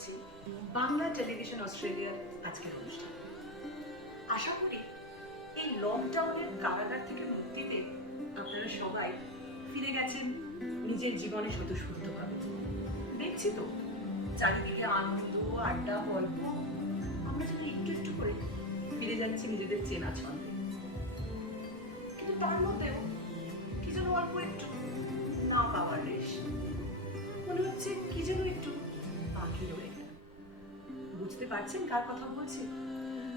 করছি বাংলা টেলিভিশন অস্ট্রেলিয়ার আজকের অনুষ্ঠান। আশা করি এই লকডাউনের কারাগার থেকে মুক্তিতে আপনারা সবাই ফিরে গেছেন নিজের জীবনে স্বতঃস্ফূর্তভাবে। দেখছি তো চারিদিকে আনন্দ, আড্ডা, গল্প। আমরা যেন একটু একটু করে ফিরে যাচ্ছি নিজেদের চেনা ছন্দে, কিন্তু তার মধ্যেও কি যেন অল্প একটু না পাওয়ার রেশ। মনে হচ্ছে কি যেন একটু বাকি রয়ে গেল। বুঝতে পারছেন কার কথা বলছি?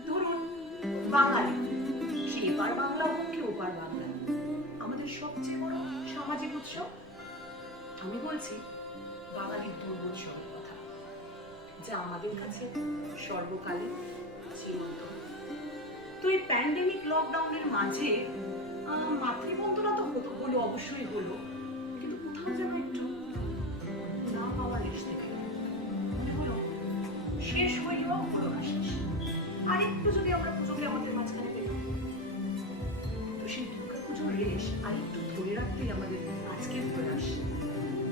ধরুন বাঙালি, সে এপার বাংলা হোক কি ওপার বাংলা, আমাদের সবচেয়ে বড় সামাজিক উৎসব। আমি বলছি বাঙালির দুর্গোৎসবের কথা, যা আমাদের কাছে সর্বকালে চিরন্তন। তো এই প্যান্ডেমিক লকডাউনের মাঝে মাতৃবন্দনা তো হলো, অবশ্যই হলো, কিন্তু কোথাও যেন একটু না পাওয়ার রেশ থেকে মনে হলো শেষ হইলেও হলো না শেষ। আর একটু যদি আমরা পুজোকে আমাদের মাঝখানে পেলাম, তো সেই দুর্গা পুজোর রেশ আর একটু ধরে রাখতেই আমাদের আজকের প্রয়াস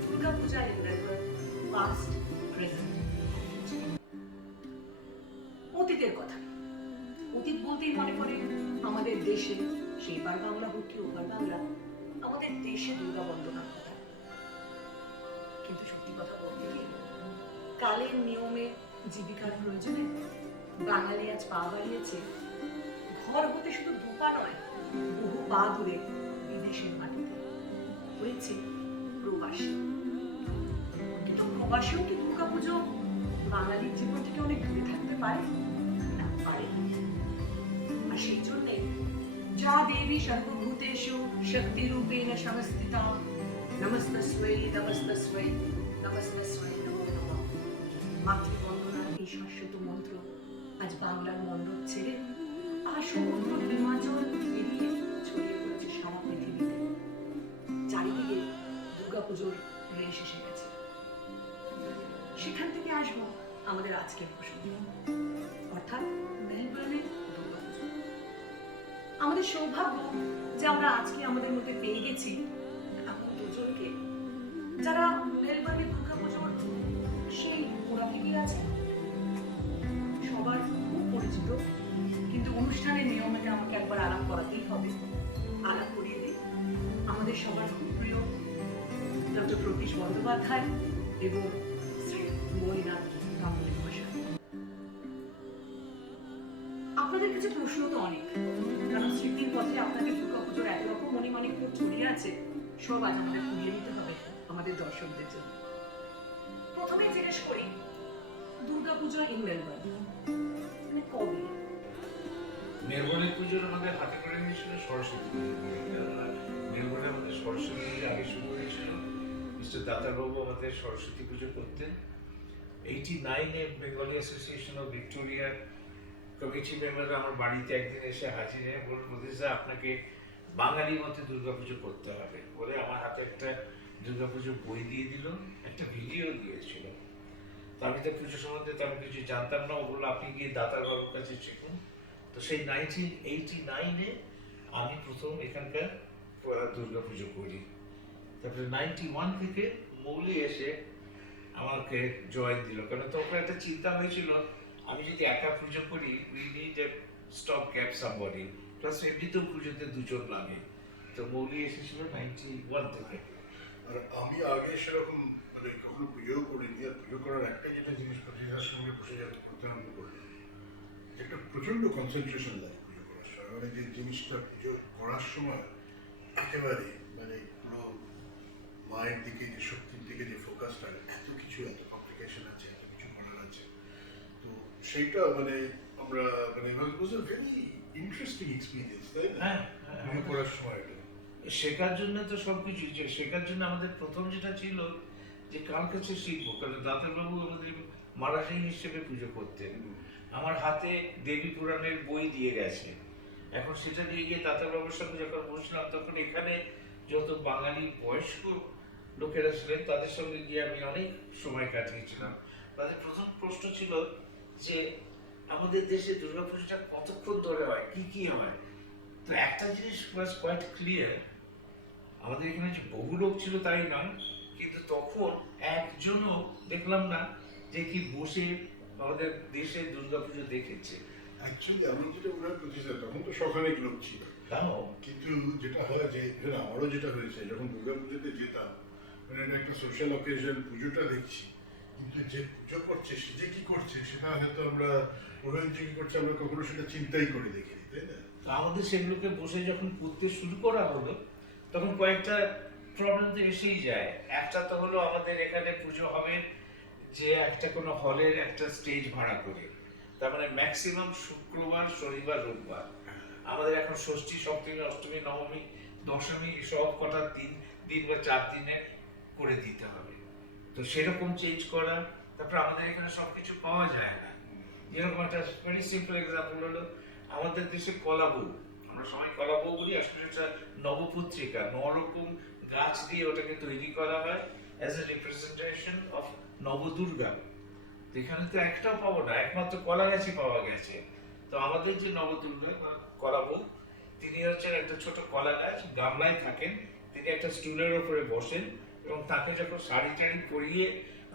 দুর্গা পূজা পাস্ট, প্রেজেন্ট, অতীতের কথা। অতীত বলতেই মনে পড়ে আমাদের দেশে, সেই পার বাংলা হোক কি ওপার বাংলা, আমাদের দেশে দুর্গা বন্দনার কথা। কিন্তু সত্যি কথা বলতে কি, কালের নিয়মে, জীবিকার প্রয়োজনে বাঙালি আজ পা বাড়িয়েছে ঘর হতে শুধু দুপা নয়, বহু পা দূরে বিদেশের মাটিতে হয়েছে প্রবাসী। কিন্তু প্রবাসীও কি দুর্গা পুজো বাঙালির জীবন থেকে অনেক দূরে থাকতে পারে? না, পারে। আর সেই জন্যে যা দেবী সর্বভূতেষু শক্তি রূপেণ সংস্থিতা নমস্তস্মৈ নমস্তস্মৈ নমস্তস্মৈ নমো নমঃ, মাতৃবন্দনার এই শাশ্বত মন্ত্র আজ বাংলার মণ্ডপ ছেড়ে আর সমুদ্র হিমাচল এড়িয়ে ছড়িয়ে পড়েছে সারা পৃথিবীতে। চারিদিকে দুর্গাপুজোর রেশ এসে গেছে। সেখান থেকে আসবো আমাদের আজকের প্রসঙ্গ, অর্থাৎ মেলবোর্নের দুর্গাপুজো। আমাদের সৌভাগ্য যে আমরা আজকে আমাদের মধ্যে পেয়ে গেছি এমন দুজনকে যারা মেলবোর্নের দুর্গাপুজোর সেই গোড়া থেকেই আছে, সবার খুব পরিচিত। কিন্তু অনুষ্ঠানের নিয়মে আমাকে একবার আলাপ করাতেই হবে। আলাপ করিয়ে দিই আমাদের সবার খুব প্রিয় ডক্টর প্রতীশ বন্দ্যোপাধ্যায় এবং শ্রী মণিনাথ গাঙ্গুলী মহাশয়। আপনাদের কাছে প্রশ্ন তো অনেক, কারণ স্মৃতির পথে আপনাদের দুর্গাপুজোর একরকম মণিমাণিক্য ছড়িয়ে আছে, সব আজ আমাদের কুড়িয়ে নিতে হবে আমাদের দর্শকদের জন্য। প্রথমে জিজ্ঞেস করি, দুর্গাপুজো ইন মেলবোর্ন মানে কবে? মেলবোর্নের পুজোর আমাদের হাতে করে নিয়েছিল সরস্বতী পুজো। মেলবোর্নে আমাদের সরস্বতী পুজো আগে শুরু হয়েছিল। মিস্টার দাতাবাবু আমাদের সরস্বতী পুজো করতেন। 89-এ বেঙ্গলি অ্যাসোসিয়েশন অফ ভিক্টোরিয়ার কমিটি মেম্বাররা আমার বাড়িতে একদিন এসে হাজির হয়ে বলল, প্রদেশদা আপনাকে বাঙালি মতে দুর্গাপুজো করতে হবে বলে আমার হাতে একটা দুর্গাপুজোর বই দিয়ে দিল, একটা ভিডিও দিয়েছিল। তো আমি তো পুজো সম্বন্ধে তেমন কিছু জানতাম না। ও বললো আপনি গিয়ে দাতারবাবুর কাছে শিখুন। তো সেই 1989-এ আমি প্রথম এখানকার দুর্গাপুজো করি। তারপরে 91 থেকে মৌলি এসে আমাকে জয়েন দিল, কারণ তখন একটা চিন্তা হয়েছিল আমি যদি একা পুজো করি, we need a stop gap somebody, plus এমনিতেও পুজোতে দুজন লাগে। তো মৌলি এসেছিল 91 থেকে। আর আমি আগে সেরকম মানে কখনো পুজোও করিনি। আর পুজো করার একটাই যেটা জিনিস প্রতিষ্ঠার সঙ্গে বসে যাতে করতে আরম্ভ করলাম, একটা প্রচণ্ড কনসেন্ট্রেশন লাগে পুজো করার সময়। মানে যে জিনিসটা পুজো করার সময় একেবারে মানে পুরো মায়ের দিকে, যে শক্তির দিকে যে ফোকাসটা, এত কিছু, এত কমপ্লিকেশন আছে, এত কিছু করার আছে। তো সেইটা মানে আমরা মানে ওয়াজ আ ভেরি ইন্টারেস্টিং এক্সপিরিয়েন্স, তাই না? পুজো করার সময় শেখার জন্য তো সবকিছু, শেখার জন্য আমাদের প্রথম যেটা ছিল যে কার কাছে শিখবো, কারণ দাতারবাবু আমাদের মারাঠি হিসেবে পুজো করতেন। আমার হাতে দেবী পুরাণের বই দিয়ে গেছে। এখন সেটা দিয়ে গিয়ে দাতারবাবুর সঙ্গে যখন বসলাম, তখন এখানে যত বাঙালি বয়স্ক লোকেরা ছিলেন তাদের সঙ্গে গিয়ে আমি অনেক সময় কাটিয়েছিলাম। তাদের প্রথম প্রশ্ন ছিল যে আমাদের দেশে দুর্গাপুজোটা কতক্ষণ ধরে হয়, কি কি হয়। তো একটা জিনিস ওয়াজ কোয়াইট ক্লিয়ার, আমাদের এখানে যে বহু লোক ছিল তাই নয়, কিন্তু তখন একজনও দেখলাম না যে কি বসে আমাদের দেশে দুর্গাপুজো দেখেছে। অ্যাকচুয়ালি আমার যেটা মনে হয় প্রতিষ্ঠা তখন তো সখানেক লোক ছিল, তাও কিন্তু যেটা হয় যে এখানে আমারও যেটা হয়েছে যখন দুর্গা পুজোতে যেতাম, মানে এটা একটা সোশ্যাল অকেশন, পুজোটা দেখছি, কিন্তু যে পুজো করছে সে যে কি করছে সেটা হয়তো আমরা ওভাবে যে কি করছে আমরা কখনো সেটা চিন্তাই করে দেখিনি, তাই না? তো আমাদের সেগুলোকে বসে যখন করতে শুরু করা হলো তখন কয়েকটা প্রবলেম তো এসেই যায়। একটা তো হলো আমাদের এখানে পুজো হবে যে একটা কোনো হলের একটা স্টেজ ভাড়া করে, তার মানে ম্যাক্সিমাম শুক্রবার শনিবার রোববার। আমাদের এখন ষষ্ঠী সপ্তমী অষ্টমী নবমী দশমী সব কটা দিন বা 4 দিনে করে দিতে হবে। তো সেরকম চেঞ্জ করা, তারপর আমাদের এখানে সবকিছু পাওয়া যায় না। যেরকম একটা ভেরি সিম্পল এক্সাম্পল হলো আমাদের দেশে কলা বউ, আমরা সবাই কলা বউ বলি, আসলে এটা নবপত্রিকা, 9 রকম গাছ দিয়ে ওটাকে তৈরি করা হয় as a representation of Nabadurga. তো এখানে তো একটাও পাবো না, একমাত্র কলা গাছই পাওয়া গেছে। তো আমাদের যে নবদুর্গা বা কলা বউ, তিনি হচ্ছেন একটা ছোট কলা গাছ, গামলায় থাকেন, তিনি একটা স্টুলের উপরে বসেন এবং তাকে যখন শাড়ি টাড়ি পরিয়ে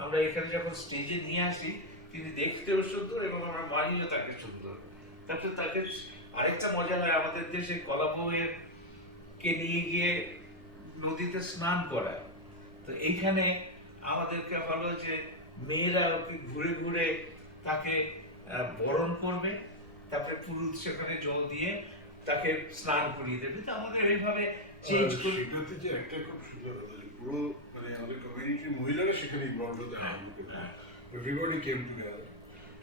আমরা এখানে যখন স্টেজে নিয়ে আসি, তিনি দেখতেও সুন্দর এবং আমরা বাড়িও তাকে সুন্দর। তারপরে তাকে আরেকটা মজা হয় আমাদের দেশে কলা বউয়ের কে নিয়ে গিয়ে নদীতে স্নান করা। তো এইখানে আমাদেরকে হলো যে মেয়েরা ওকে ঘুরে ঘুরে তাকে বরণ করবে, তারপরে পুরুষ সেখানে জল দিয়ে তাকে স্নান করিয়ে দেবে। তো আমাদের এইভাবে চেঞ্জ করে সেটাতে যে একটা খুব সুন্দর কথা যে পুরো মানে আমাদের কমিউনিটির মহিলারা সেখানে ইনভলভ হতে আরম্ভ করে, এভরিবডি কেম টুগেদার।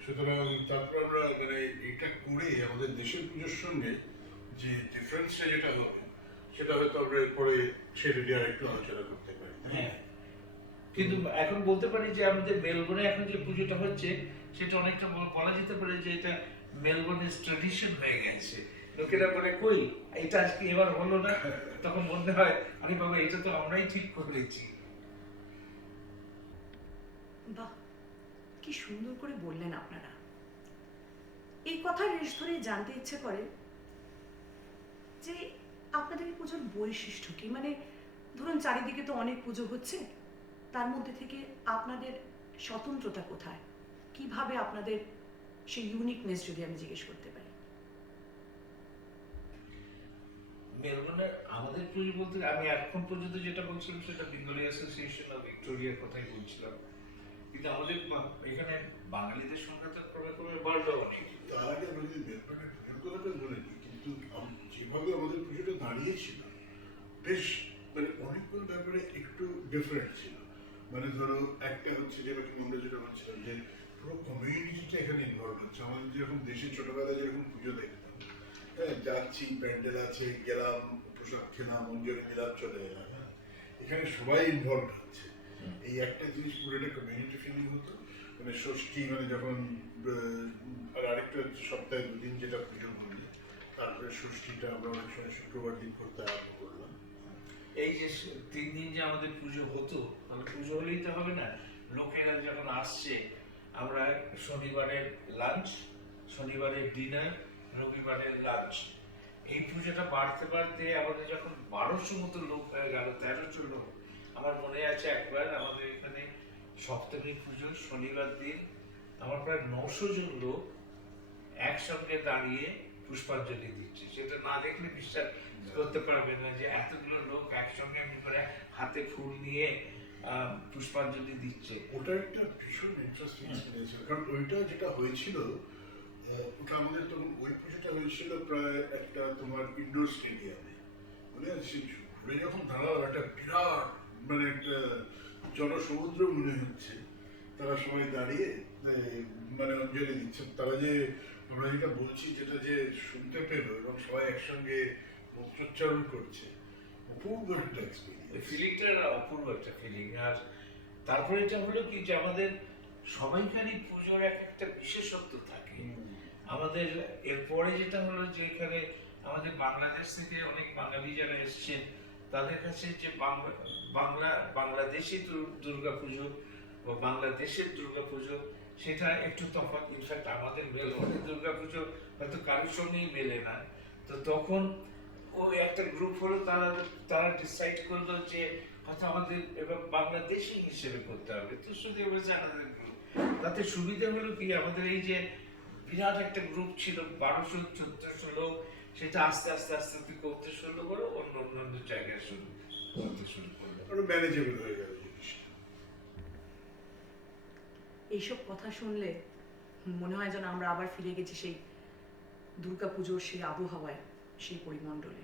সুতরাং তারপর আমরা মানে এটা করে আমাদের দেশের পুজোর সঙ্গে যে ডিফারেন্সটা যেটা হবে সেটা হয়তো আমরা এরপরে সেটা নিয়ে আর একটু আলোচনা করতে পারি। হ্যাঁ, কিন্তু এখন বলতে পারি যে আমাদের মেলবোর্নে এখন যে পুজোটা হচ্ছে সেটা অনেকটা বলা যেতে পারে যে এটা মেলবোর্নের ট্র্যাডিশন হয়ে গেছে। লোকেরা বলে কই এটা আজকে এবার হলো না, তখন মনে হয় আরে বাবা এটা তো আমরাই ঠিক করেছি। বাহ, কি সুন্দর করে বললেন আপনারা। এই কথার রেশ ধরে জানতে ইচ্ছে করে যে আপনাদের এই পুজোর বৈশিষ্ট্য কি, মানে ধরুন চারিদিকে তো অনেক পুজো হচ্ছে, তার মধ্যে থেকে আপনাদের স্বতন্ত্রতা কোথায়, কিভাবে আপনাদের সেই ইউনিকনেস যদি আমি জিজ্ঞেস করতে পারি? মেলবোর্নের আমাদের পুজো বলতে আমি এখন পর্যন্ত যেটা বলছিলাম সেটা বেঙ্গলি অ্যাসোসিয়েশন অফ ভিক্টোরিয়ার কথাই বলছিলাম, কিন্তু আমাদের এখানে বাঙালিদের সংখ্যা তো ক্রমে ক্রমে বাড়লো অনেক। তার আগে আমি যদি মেলবোর্নের পুজোর কথাটা বলে নিই, কিন্তু যেভাবে আমাদের পুজোটা দাঁড়িয়েছিল বেশ মানে অনেকগুলো ব্যাপারে একটু ডিফারেন্ট ছিল। মানে ধরো একটা হচ্ছে যেটা আমরা যেটা বলছিলাম যে পুরো কমিউনিটিটা এখানে ইনভলভ হচ্ছে। আমাদের যেরকম দেশে ছোটবেলায় যেরকম পুজো দেখতাম, হ্যাঁ যাচ্ছি প্যান্ডেল আছে গেলাম প্রসাদ খেলাম অঞ্জলি মিলাপ চলে এলাম, হ্যাঁ এখানে সবাই ইনভলভ হচ্ছে। এই একটা জিনিস পুরো একটা কমিউনিটি ফিলিং হতো। মানে ষষ্ঠী মানে যখন আর আরেকটা হচ্ছে সপ্তাহে 2 দিন যেটা পুজো করি, তারপরে ষষ্ঠীটা আমরা অনেক সময় শুক্রবার দিন করতে আরম্ভ করলাম। এই যে 3 দিন যে আমাদের পুজো হতো, তাহলে পুজো হলেই তো হবে না, লোকেরা যখন আসছে আমরা শনিবারের লাঞ্চ, শনিবারের ডিনার, রবিবারের লাঞ্চ, এই পুজোটা বাড়তে বাড়তে আমাদের যখন 1200 মতো লোক হয়ে গেল, 1300 লোক। আমার মনে আছে একবার আমাদের এখানে সপ্তমী পুজো শনিবার দিন আমার প্রায় 900 জন লোক একসঙ্গে দাঁড়িয়ে পুষ্পাঞ্জলি দিচ্ছে। সেটা না দেখলে বিশ্বাস করতে পারবেন না যে এতগুলো লোক একসঙ্গে এমনি করে হাতে ফুল নিয়ে পুষ্পাঞ্জলি দিচ্ছে। ওটা একটা ভীষণ ইন্টারেস্টিং এক্সপিরিয়েন্স ছিল, কারণ ওইটা যেটা হয়েছিল ওটা আমাদের তখন ওই পুজোটা হয়েছিল প্রায় একটা তোমার ইনডোর স্টেডিয়ামে, মনে আছে? ঘুরে যখন দাঁড়ালো একটা বিরাট মানে একটা জনসমুদ্র মনে হচ্ছে, তারা সবাই দাঁড়িয়ে মানে অঞ্জলি দিচ্ছে। তারা যে আমরা যেটা বলছি যেটা যে শুনতে পেলো এবং সবাই একসঙ্গে মন্ত্রোচ্চারণ করছে, অপূর্ব একটা এক্সপিরিয়েন্স। ফিলিংটা অপূর্ব একটা ফিলিং। আর তারপরে এটা হলো কি যে আমাদের সবাইকারই পুজোর এক একটা বিশেষত্ব থাকে। আমাদের এরপরে যেটা হলো যে এখানে আমাদের বাংলাদেশ থেকে অনেক বাঙালি যারা এসছেন, তাদের কাছে যে বাংলাদেশি দুর্গাপুজো বা বাংলাদেশের দুর্গাপুজো সেটা একটু তফাৎ। ইনফ্যাক্ট আমাদের মেলবোর্নের দুর্গাপুজো হয়তো কারোর সঙ্গেই মেলে না। তো তখন ওই একটা গ্রুপ হলো, তারা ডিসাইড করলো যে হয়তো আমাদের এবার বাংলাদেশি হিসেবে করতে হবে। তো শুধু আমাদের গ্রুপ তাতে সুবিধা হলো কি, আমাদের এই যে বিরাট একটা গ্রুপ ছিল 1200-1400 লোক, সেটা আস্তে আস্তে আস্তে আস্তে করতে শুরু করো, অন্য জায়গায় করতে শুরু করলো। আরো ম্যানেজেবল হয়ে গেল জিনিসটা। এইসব কথা শুনলে মনে হয় যেন আমরা আবার ফিরে গেছি সেই দুর্গাপুজোর সেই আবহাওয়ায়, সেই পরিমণ্ডলে।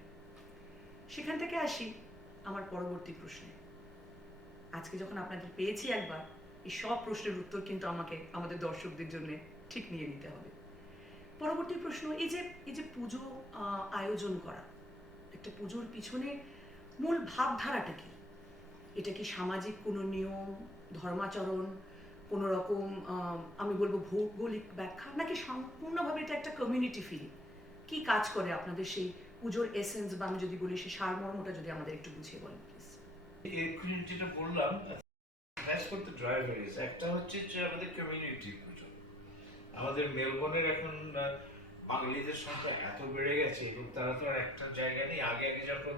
সেখান থেকে আসি আমার পরবর্তী প্রশ্নে। আজকে যখন আপনাদের পেয়েছি একবার, এই সব প্রশ্নের উত্তর কিন্তু আমাকে আমাদের দর্শকদের জন্য ঠিক নিয়ে নিতে হবে। পরবর্তী প্রশ্ন, এই যে পুজো আয়োজন করা, একটা পুজোর পিছনে মূল ভাবধারাটা কি? এটা কি সামাজিক কোনো নিয়ম, ধর্মাচরণ, কোনো রকম আমি বলবো ভৌগোলিক ব্যাখ্যা, নাকি সম্পূর্ণভাবে এটা একটা কমিউনিটি ফিল? কি কাজ করে আপনাদের সেই পুজোর এসেন্স, বা আমি যদি বলি সেই সারমর্মটা যদি আমাদের একটু বুঝিয়ে বলেন প্লিজ। এই যেটা বললাম, অ্যাজ ফর দ্য ড্রাইভারিজ, একটা হচ্ছে যে আমাদের কমিউনিটি পুজো। আমাদের মেলবোর্নের এখন বাঙালিদের সংখ্যা এত বেড়ে গেছে, এবং তারা তো আর একটা জায়গা নেই। আগে আগে যখন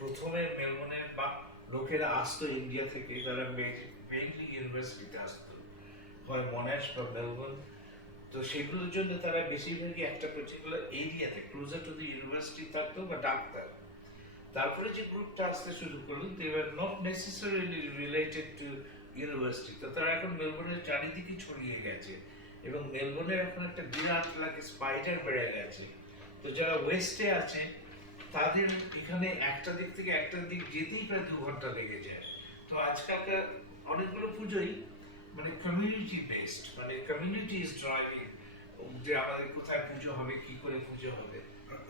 প্রথমে মেলবোর্নের বা লোকেরা আসতো ইন্ডিয়া থেকে, যারা মেইনলি ইউনিভার্সিটিতে আসতো, হয় মনাশ বা মেলবোর্ন, তো সেগুলোর জন্য তারা বেশিরভাগই একটা পার্টিকুলার এরিয়াতে ক্লোজার টু দ্য ইউনিভার্সিটি থাকতো বা ডাক্তার। তারপরে যে গ্রুপটা আসতে শুরু করলো, they were not necessarily related to university, তো তারা এখন মেলবোর্নের চারিদিকে ছড়িয়ে গেছে, এবং মেলবোর্নের এখন একটা বিরাট লাগে স্পাইডার বেড়ে গেছে। তো যারা ওয়েস্টে আছে, তাদের এখানে একটা দিক থেকে একটা দিক যেতেই প্রায় 2 ঘন্টা লেগে যায়। তো আজকালকার অনেকগুলো পুজোই মানে কমিউনিটি বেসড, মানে কমিউনিটি ইজ ড্রাইভিং, যে আমাদের কোথায় পুজো হবে, কি করে পুজো হবে।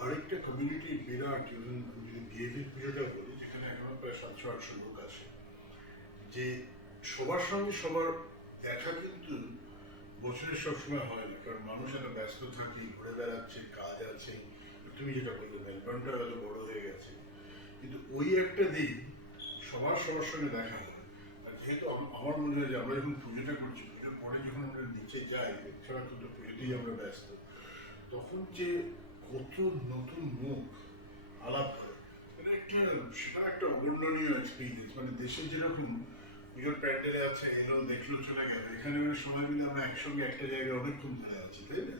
আরেকটা কমিউনিটি বিরাট, যদি বিএপি পুজোটা বলি, যেখানে এখনো প্রায় 700-800 লোক আসে, যে সবার সঙ্গে সবার দেখা কিন্তু বছরের সবসময় হয় না, কারণ মানুষ এত ব্যস্ত থাকে, ঘুরে বেড়াচ্ছে, কাজ আছে। তুমি যেটা বললে মেলবোর্নটা হয়তো বড় হয়ে গেছে, কিন্তু ওই একটা দিন সবার সঙ্গে দেখা হয়। আর যেহেতু আমার মনে হয় যে আমরা যখন পুজোটা করছি, পুজোর পরে যখন আমরা নিচে যাই, এছাড়া কিন্তু পুজোতেই আমরা ব্যস্ত, তখন যে কত নতুন মুখ আলাপ করে, মানে সেটা একটা অবর্ণনীয় এক্সপিরিয়েন্স। মানে দেশে যেরকম পুজোর প্যান্ডেলে আছে, এলো দেখলো চলে গেল, এখানে মানে সবাই মিলে আমরা একসঙ্গে একটা জায়গায় অনেকক্ষণ ধরে আছি, তাই না?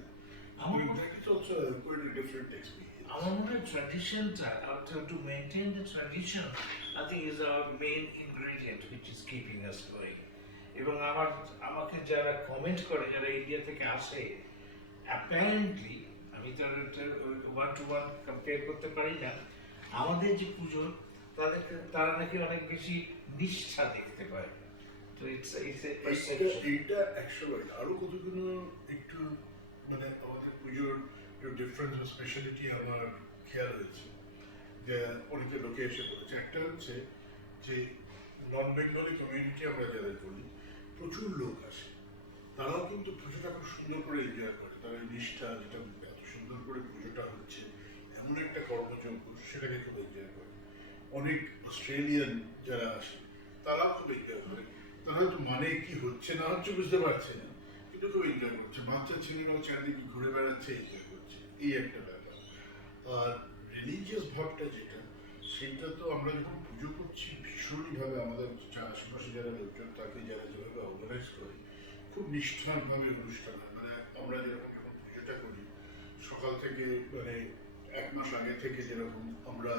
That is also quite a different experience. আমার মনে হয় ট্র্যাডিশনটা, to maintain the tradition, I think is our main ingredient which is keeping us going. এবং আমাকে যারা কমেন্ট করে, যারা ইন্ডিয়া থেকে আসে, অ্যাপারেন্টলি, আমি তো ওয়ান টু ওয়ান কম্পেয়ার করতে পারি না, আমাদের যে পুজো, তারা নাকি অনেক বেশি নিষ্ঠা দেখতে পায়। তো ইটস এ পারসেপশন। এইটা 100 আরো কতগুলো একটু মানে আমাদের পুজোর ডিফারেন্স ও স্পেশালিটি আমার খেয়াল হয়েছে, যে অনেকে লোকে এসে বলেছে। একটা হচ্ছে যে নন বেঙ্গলি কমিউনিটি আমরা যারা করি, প্রচুর লোক আসে, তারাও কিন্তু পুজোটা খুব সুন্দর করে এনজয় করে। তারা নিষ্ঠা, যেটা এত সুন্দর করে পুজোটা হচ্ছে, এমন একটা কর্মযজ্ঞ, সেটাকে খুব এনজয় করে। অনেক অস্ট্রেলিয়ান যারা আসে, তারাও খুব এনজয় করে। তারা হয়তো মানে কি হচ্ছে না হচ্ছে বুঝতে পারছে না, কিন্তু খুব এনজয় করছে। বাচ্চা ছেলেরাও চারিদিকে ঘুরে বেড়াচ্ছে, এনজয় করছে, এই একটা ব্যাপার। আর রিলিজিয়াস ভাবটা যেটা, সেটা তো আমরা যখন পুজো করছি, ভীষণই ভাবে আমাদের আশেপাশে যারা লোকজন থাকে, যারা যেভাবে অর্গানাইজ করে, খুব নিষ্ঠানভাবে অনুষ্ঠান হয়। মানে আমরা যেরকম যখন পুজোটা করি, সকাল থেকে মানে 1 মাস আগে থেকে যেরকম আমরা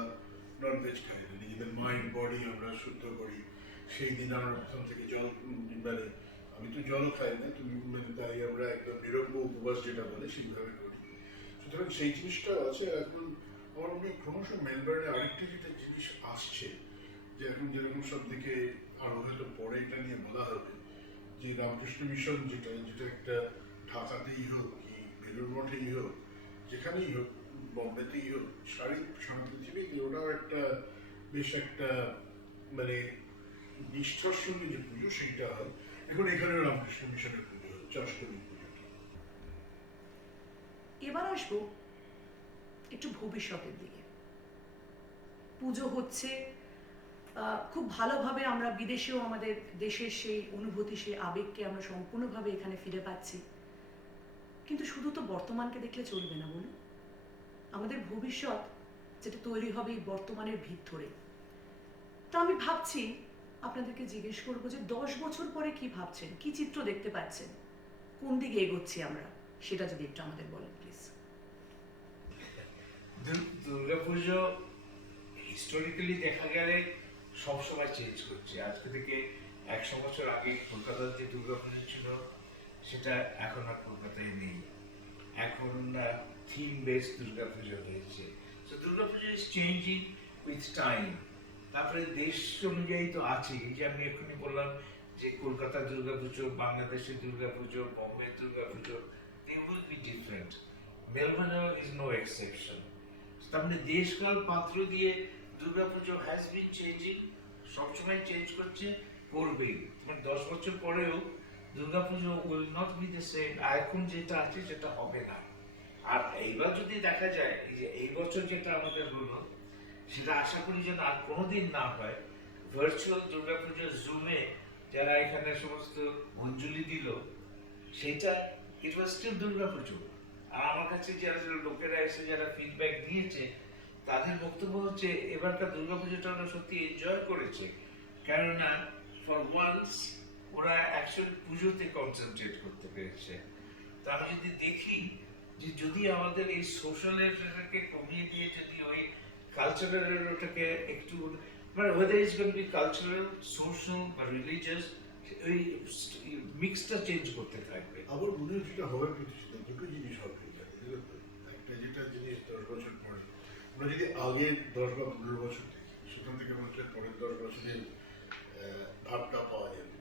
ননভেজ খাই না, নিজেদের মাইন্ড বডি আমরা শুদ্ধ করি। সেই দিন আমরা প্রথম থেকে জল, মানে আমি তো জলও খাই না, তুমি মানে তাই আমরা একদম নিরব্য উপবাস যেটা বলে সেইভাবে করি। সুতরাং সেই জিনিসটাও আছে। এখন আমার মনে হয় ক্রমশ মেলবোর্নে আরেকটা যেটা জিনিস আসছে, যে এখন যেরকম সব দিকে আরো হয়তো পরে এটা নিয়ে বলা হবে, যে রামকৃষ্ণ মিশন যেটা একটা ঢাকাতেই হোক কি বেলুড় মঠেই হোক, যেখানেই হোক, বম্বেতেই হোক, সারা পৃথিবীতে ওটাও একটা বেশ একটা মানে নিষ্ঠার সঙ্গে যে পুজো সেইটা হয়। এখন এখানেও রামকৃষ্ণ মিশনের পুজো হচ্ছে, অষ্টমী পুজোটা। এবার আসবো একটু ভবিষ্যতের দিকে। পুজো হচ্ছে, খুব ভালোভাবে আমরা বিদেশেও আমাদের দেশের সেই অনুভূতি, সেই আবেগকে আমরা সম্পূর্ণভাবে এখানে ফিরে পাচ্ছি। কিন্তু শুধু তো বর্তমানকে দেখলে চলবে না, বলুন। আমাদের ভবিষ্যৎ যেটা তৈরি হবে এই বর্তমানের ভিত ধরে। তো আমি ভাবছি আপনাদেরকে জিজ্ঞেস করবো যে 10 বছর পরে কি ভাবছেন, কি চিত্র দেখতে পাচ্ছেন, কোন দিকে এগোচ্ছি আমরা, সেটা যদি একটু আমাদের বলেন প্লিজ। দুর্গাপুজো হিস্টোরিক্যালি দেখা গেলে সবসময় চেঞ্জ করছে। আজকে থেকে 100 বছর আগে কলকাতার যে দুর্গাপুজো ছিল সেটা এখন আর কলকাতায় নেই। এখন থিম বেসড দুর্গাপুজো হয়েছে। So Durga Puja is changing with time. তারপরে দেশ অনুযায়ী তো আছে, এই যে আমি এক্ষুনি বললাম যে কলকাতার দুর্গাপুজো, বাংলাদেশের Durga Puja, Bombay Durga Puja, they will be different. Melbourne is no exception. তার মানে দেশকাল পাত্র দিয়ে দুর্গাপুজো হ্যাজ বিন চেঞ্জিং, সবসময় চেঞ্জ করছে, করবেই। মানে 10 বছর পরেও Durga Puja will not be the same. এখন যেটা আছে সেটা হবে না। আর এইবার যদি দেখা যায় এই যে এই বছর যেটা আমাদের হলো সেটা আশা করি যেন আর কোনোদিন না হয়। ভার্চুয়াল দুর্গাপুজো জুমে যারা এখানে সমস্ত অঞ্জলি দিল, সেটা ইট ওয়াজ স্টিল দুর্গাপুজো। আর আমার কাছে যারা যারা লোকেরা এসে যারা ফিডব্যাক দিয়েছে তাদের বক্তব্য হচ্ছে এবারকার দুর্গাপুজোটা ওরা সত্যি এনজয় করেছে, কেননা ফর ওয়ান্স ওরা অ্যাকচুয়ালি পুজোতে কনসেন্ট্রেট করতে পেরেছে। তো আমি যদি দেখি যে যদি আমাদের এই সোশ্যালটাকে কমিয়ে দিয়ে যদি ওই কালচারাল ওটাকে একটু, মানে whether is going to be cultural, social বা রিলিজিয়াস, ওই মিক্সটা চেঞ্জ করতে থাকবে। আমার মনে হয় যেটা হবে প্রতিষ্ঠা দুটো জিনিস হবে একটা, যেটা জিনিস 10 বছর পরে আমরা যদি আগের 10 বা 15 বছর দেখি, সেখান থেকে বলতে পরের 10 বছরের ভাবটা পাওয়া যাবে।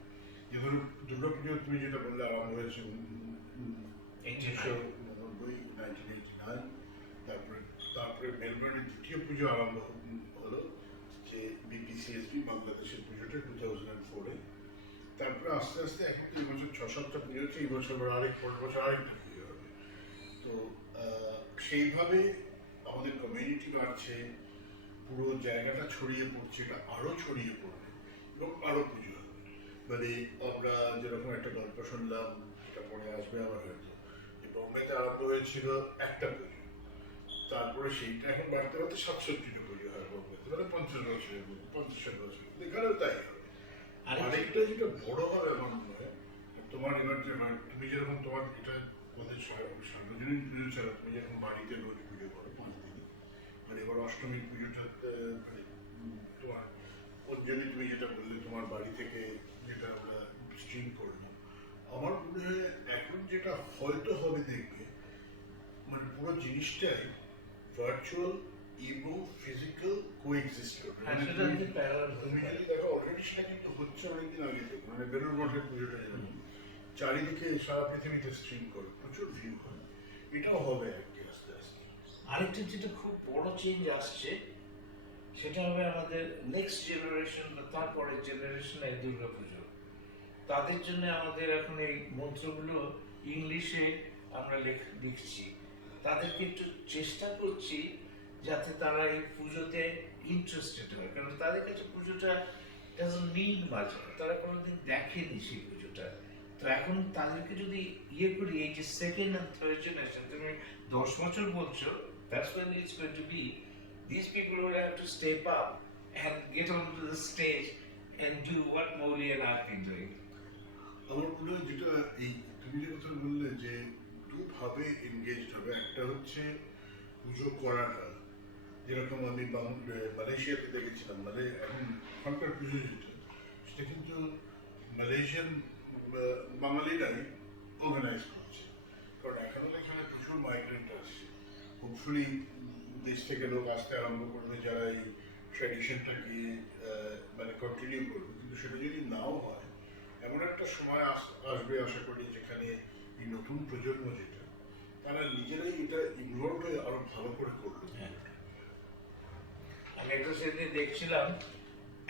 যে ধরুন দুর্গাপুজো তুমি যেটা বললে আরম্ভ হয়েছে 1989, তারপরে তারপরে মেলবোর্নের দ্বিতীয় পুজো আরম্ভ হলো যে বিপিসিএসবি বাংলাদেশের পুজোটা 2004-এ। তারপরে আস্তে আস্তে এখন এই বছর 6-7টা পুজো হচ্ছে, এই বছর পরের বছর আরেকটা পুজো হবে। তো সেইভাবে আমাদের কমিউনিটি বাড়ছে, পুরো জায়গাটা ছড়িয়ে পড়ছে, এটা আরও ছড়িয়ে পড়বে এবং আরও পুজো হবে। মানে আমরা যেরকম একটা গল্প শুনলাম, সেটা পরে আসবে আবার হয়তো, যে বোম্বেতে আরম্ভ হয়েছিল একটা পুজো, তারপরে সেইটা এখন বাড়তে বাড়তে 67টা পুজো হয় বোম্বেতে, মানে 50 বছর, এখানেও তাই হবে। আরেকটা যেটা বড় হবে আমার মনে হয়, তোমার এবার যে তুমি যেরকম তোমার এটা আমাদের সার্বজনীন পুজো ছাড়া তুমি যখন বাড়িতে রোজ পুজো করো 5 দিনে, মানে এবার অষ্টমীর পুজোটা মানে তোমার অঞ্জলি তুমি যেটা বললে তোমার বাড়ি থেকে যেটা আমরা স্ট্রিম করলাম, আমার মনে হয় এখন যেটা হয়তো হবে দেখবে, মানে পুরো জিনিসটাই ভার্চুয়াল এবং ফিজিক্যাল কোএক্সিস্ট করবে। তুমি যদি দেখো অলরেডি সেটা কিন্তু হচ্ছে অনেকদিন আগে থেকে, মানে বেলুড় মঠের পুজোটা যেরকম চারিদিকে সারা পৃথিবীতে স্ট্রিম করে প্রচুর ভিউ হয়, এটাও হবে আর কি আস্তে আস্তে। আরেকটা যেটা খুব বড় চেঞ্জ আসছে সেটা হবে আমাদের নেক্সট জেনারেশন বা তারপরের জেনারেশনে দুর্গাপুজো। তাদের জন্য আমাদের এখন এই মন্ত্রগুলো ইংলিশে আমরা লিখছি। তাদেরকে একটু চেষ্টা করছি যাতে তারা এই পুজোতে ইন্টারেস্টেড হয়, কারণ তাদের কাছে পুজোটা ডাজন্ট মিন মাচ, তারা কোনোদিন দেখেনি সেই পুজোটা। তো এখন তাদেরকে যদি ইয়ে করি, এই যে সেকেন্ড অ্যান্ড থার্ড জেনারেশন, তুমি 10 বছর বলছো, that's when it's going to be these people will have to step up and get onto the stage and do what Mowgli and I have been doing. আমার মনে হয় যেটা এই তুমি যে কথা বললে যে দুভাবে এনগেজড হবে, একটা হচ্ছে পুজো করাটা, যেরকম আমি মালয়েশিয়াতে দেখেছিলাম, মানে এখন ওখানকার পুজো যেটা সেটা কিন্তু মালয়েশিয়ান বাঙালিরাই অর্গানাইজ করছে, কারণ এখনও এখানে প্রচুর মাইগ্রেন্ট আসছে। হোপফুলি দেশ থেকে লোক আসতে আরম্ভ করবে যারা এই ট্র্যাডিশনটাকে মানে কন্টিনিউ করবে, কিন্তু সেটা যদি নাও হয়, এমন একটা সময় আসবে আশা করি যেখানে এই নতুন প্রজন্ম যেটা তারা নিজেরাই এটা ইনভলভ হয়ে আরো ভালো করে করবে। আমি একটা সেদিন দেখছিলাম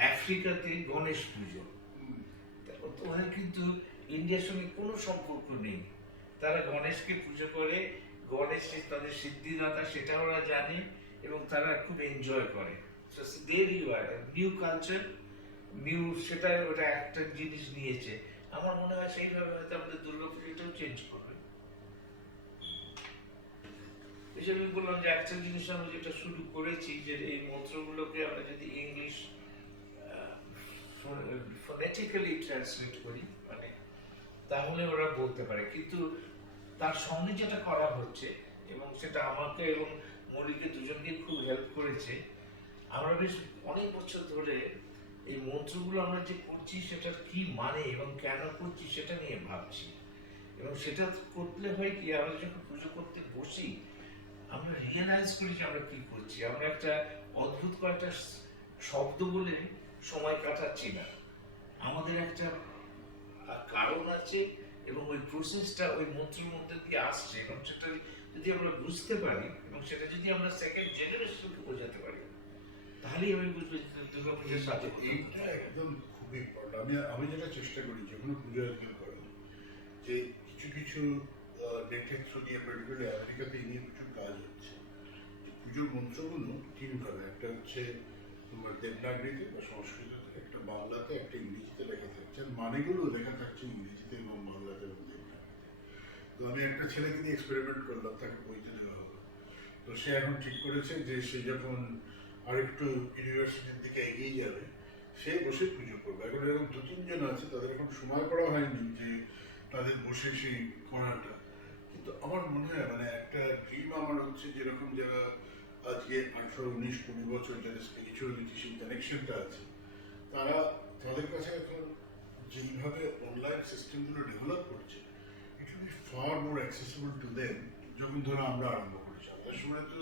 আফ্রিকাতে গণেশ পুজো, ওদের কিন্তু ইন্ডিয়ার সঙ্গে কোনো সম্পর্ক নেই, তারা গণেশকে পুজো করে, গণেশ তাদের সিদ্ধিদাতা সেটা ওরা জানে এবং তারা খুব এনজয় করে। নিউ কালচার, নিউ, সেটা ওটা একটা জিনিস নিয়েছে। আমার মনে হয় সেইভাবে হয়তো আমাদের দুর্গাপুজোটাও চেঞ্জ করবে। হিসেবে আমি বললাম যে একটা জিনিস আমরা যেটা শুরু করেছি, যে এই মন্ত্রগুলোকে আমরা যদি ইংলিশ ফোনেটিক্যালি ট্রান্সলেট করি, মানে তাহলে ওরা বলতে পারে। কিন্তু তার সঙ্গে যেটা করা হচ্ছে, এবং সেটা আমাকে এবং মৌলিকে দুজনকে খুব হেল্প করেছে, আমরা বেশ অনেক বছর ধরে এই মন্ত্রগুলো আমরা যে করছি সেটার কি মানে এবং কেন করছি সেটা নিয়ে ভাবছি। এবং সেটা করলে হয় কি, আমরা যখন পুজো করতে বসি আমরা রিয়েলাইজ করি যে আমরা কি করছি। আমরা একটা অদ্ভুত কয়েকটা শব্দ বলে সময় কাটাচ্ছি না, আমাদের একটা কারণ আছে এবং ওই প্রসেসটা ওই মন্ত্রের মধ্যে দিয়ে আসছে, এবং সেটা যদি আমরা বুঝতে পারি এবং সেটা যদি আমরা সেকেন্ড জেনারেশনকে বোঝাতে পারি, তাহলেই আমি বুঝবো যে দুর্গাপূজার সাথে এইটা একদম খুবই ইম্পর্টেন্ট। আমি যেটা চেষ্টা করি যে কোনো পুজো আজকাল করেন, যে কিছু কিছু নেটের থ্রু দিয়ে পার্টিকুলার আমেরিকাতে এই নিয়ে প্রচুর কাজ হচ্ছে। যে পুজোর মন্ত্রগুলো তিনভাবে, একটা হচ্ছে তোমার দেবনাগরীতে বা সংস্কৃততে, একটা বাংলাতে, একটা ইংরেজিতে লেখা থাকছে, আর মানেগুলো লেখা থাকছে ইংরেজিতে এবং বাংলাতে এবং দেবনাগরীতে। তো আমি একটা ছেলেকে দিয়ে এক্সপেরিমেন্ট করলাম, তাকে বইতে দেওয়া হলো। তো সে এখন ঠিক করেছে যে সে যখন আরেকটু ইউনিভার্সিটির দিকে এগিয়ে যাবে সে বসে পুজো করবে। এখন এরকম দু তিনজন আছে, তাদের এখন সময় করা হয়নি যে তাদের বসে সেই করাটা। কিন্তু আমার মনে হয় মানে একটা ড্রিম আমার হচ্ছে, যেরকম যারা আজকে 18, 19, 20 বছর যারা স্পিরিচুয়ালিটি সেই কানেকশনটা আছে, তাদের কাছে এখন যেইভাবে অনলাইন সিস্টেমগুলো ডেভেলপ করছে, it will be far more accessible to them. যখন ধরো আমরা আরম্ভ করেছি, আমাদের সময় তো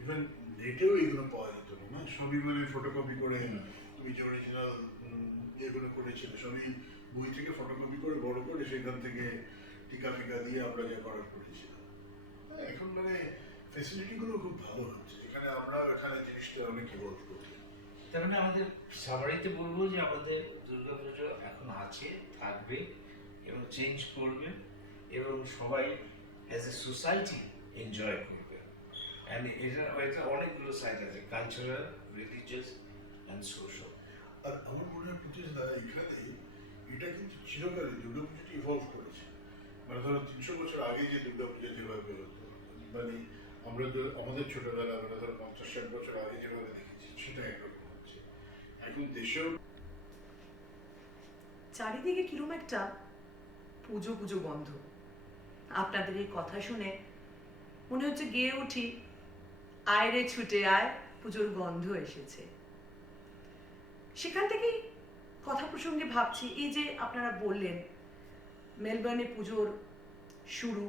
ইভেন নেটেও এগুলো পাওয়া যেত না, সবই মানে ফটোকপি করে, তুমি যে অরিজিনাল ইয়েগুলো করেছিলে সবই বই থেকে ফটোকপি করে বড় করে সেখান থেকে টিকা ফিকা দিয়ে আমরা যা করার করেছিলাম। এখন মানে ফেসিলিটিগুলো খুব ভালো হচ্ছে, এখানে আমরা এখানে জিনিসটা অনেক ইভলভ করছি। তার মানে আমাদের সামারিতে বলবো যে আমাদের দুর্গাপুজো এখন আছে, থাকবে এবং চেঞ্জ করবে, এবং সবাই অ্যাজ এ সোসাইটি এনজয় করবে। অ্যান্ড এটা অনেকগুলো সাইড আছে, কালচারাল, রিলিজিয়াস অ্যান্ড সোশ্যাল। আর আমার মনে হয় প্রতিষ্ঠা এখানে এটা কিন্তু চিরকালই দুর্গাপুজোটি ইভলভ করেছে। মানে ধরো 300 বছর আগে যে দুর্গাপুজো যেভাবে হতো, মানে আমরা তো আমাদের ছোটবেলা, আমরা ধরো 50-60 বছর আগে যেভাবে দেখেছি সেটা একরকম হচ্ছে। এখন দেশেও চারিদিকে কিরম একটা পুজো পুজো গন্ধ। আপনাদের এই কথা শুনে মনে হচ্ছে গেয়ে উঠি, আয় রে ছুটে আয়, পুজোর গন্ধ এসেছে। সেখান থেকেই কথা প্রসঙ্গে ভাবছি, এই যে আপনারা বললেন মেলবার্নে পুজোর শুরু,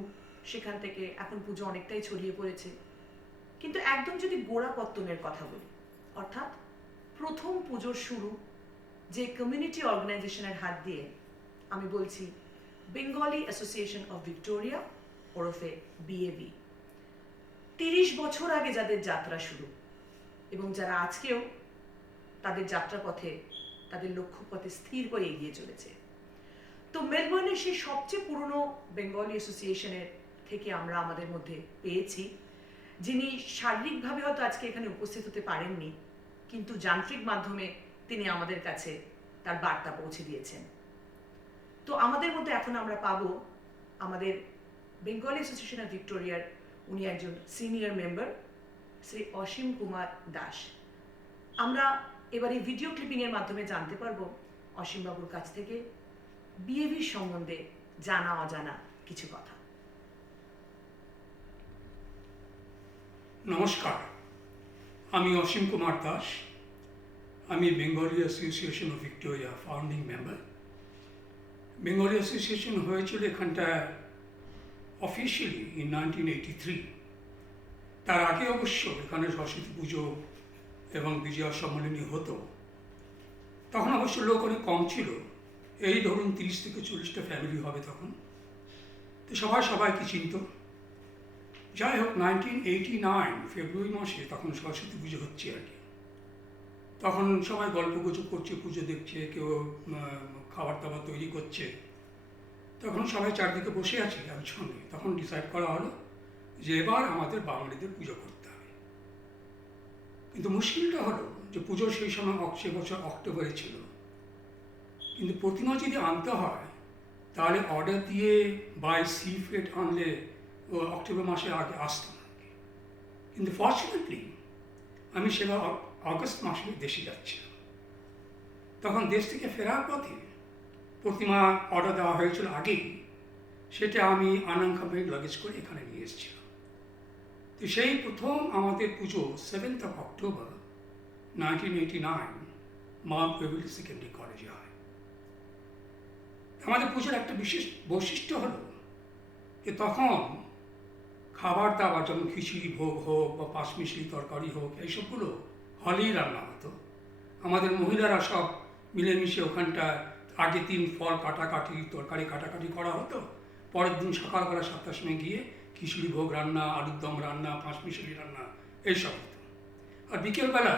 সেখান থেকে এখন পুজো অনেকটাই ছড়িয়ে পড়েছে। কিন্তু একদম যদি গোড়াপত্তনের কথা বলি, অর্থাৎ প্রথম পুজোর শুরু যে কমিউনিটি অর্গানাইজেশনের হাত দিয়ে, আমি বলছি বেঙ্গলি অ্যাসোসিয়েশন অফ ভিক্টোরিয়া ওরফে বিএভি। 30 বছর আগে যাদের যাত্রা শুরু এবং যারা আজকেও তাদের যাত্রাপথে, তাদের লক্ষ্যপথে স্থির হয়ে এগিয়ে চলেছে। তো মেলবোর্নের সেই সবচেয়ে পুরনো বেঙ্গলি অ্যাসোসিয়েশনের থেকে আমরা আমাদের মধ্যে পেয়েছি, যিনি শারীরিকভাবে হয়তো আজকে এখানে উপস্থিত হতে পারেননি, কিন্তু যান্ত্রিক মাধ্যমে তিনি আমাদের কাছে তার বার্তা পৌঁছে দিয়েছেন। তো আমাদের মধ্যে এখন আমরা পাবো আমাদের বেঙ্গলি অ্যাসোসিয়েশন অফ ভিক্টোরিয়ার উনি একজন সিনিয়র মেম্বার, শ্রী অসীম কুমার দাস। আমরা এবার এই ভিডিও ক্লিপিংয়ের মাধ্যমে জানতে পারবো অসীমবাবুর কাছ থেকে বিএভির সম্বন্ধে জানা অজানা কিছু কথা। নমস্কার, আমি অসীম কুমার দাস। আমি Bengali association of Victoria founding member. Bengali association হয়েছিল এখানটায় অফিসিয়ালি ইন 1983। তার আগে অবশ্য এখানে সরস্বতী পুজো এবং বিজয়া সম্মেলনী হতো। তখন অবশ্য লোক অনেক কম ছিল, এই ধরুন 30 থেকে 40টা ফ্যামিলি হবে তখন। তো সবাই সবাইকে চিনত। যাই হোক, 1989 ফেব্রুয়ারি মাসে তখন সরস্বতী পুজো হচ্ছে আর কি। তখন সবাই গল্প গুজব করছে, পুজো দেখছে, কেউ খাবার দাবার তৈরি করছে। তখন সবাই চারদিকে বসে আছে একসঙ্গে। তখন ডিসাইড করা হলো যে এবার আমাদের বাঙালিদের পুজো করতে হবে। কিন্তু মুশকিলটা হলো যে পুজো সেই সময় সে বছর অক্টোবরে ছিল, কিন্তু প্রতিমা যদি আনতে হয় তাহলে অর্ডার দিয়ে বাই সি ফ্রেট আনলে অক্টোবর মাসের আগে আসতো না। কিন্তু ফর্চুনেটলি আমি সেবার অগস্ট মাসে দেশে যাচ্ছিলাম। তখন দেশ থেকে ফেরার পথে প্রতিমা অর্ডার দেওয়া হয়েছিল আগেই, সেটা আমি আনন্দভাবে লাগেজ করে এখানে নিয়ে এসেছিলাম। তো সেই প্রথম আমাদের পুজো 7th of October 1989 Mount Weebly secondary কলেজে হয়। আমাদের পুজোর একটা বিশেষ বৈশিষ্ট্য হলো যে তখন খাবার দাবার যেমন খিচুড়ি ভোগ হোক বা পাঁচমিশালি তরকারি হোক এইসবগুলো হলেই রান্না হতো। আমাদের মহিলারা সব মিলেমিশে ওখানটায় আগে দিন ফল কাটাকাটি তরকারি কাটাকাটি করা হতো, পরের দিন সকালবেলা 7টার সময় গিয়ে খিচুড়ি ভোগ রান্না, আলুর দম রান্না, পাঁচমিশালি রান্না এইসব হতো। আর বিকেলবেলা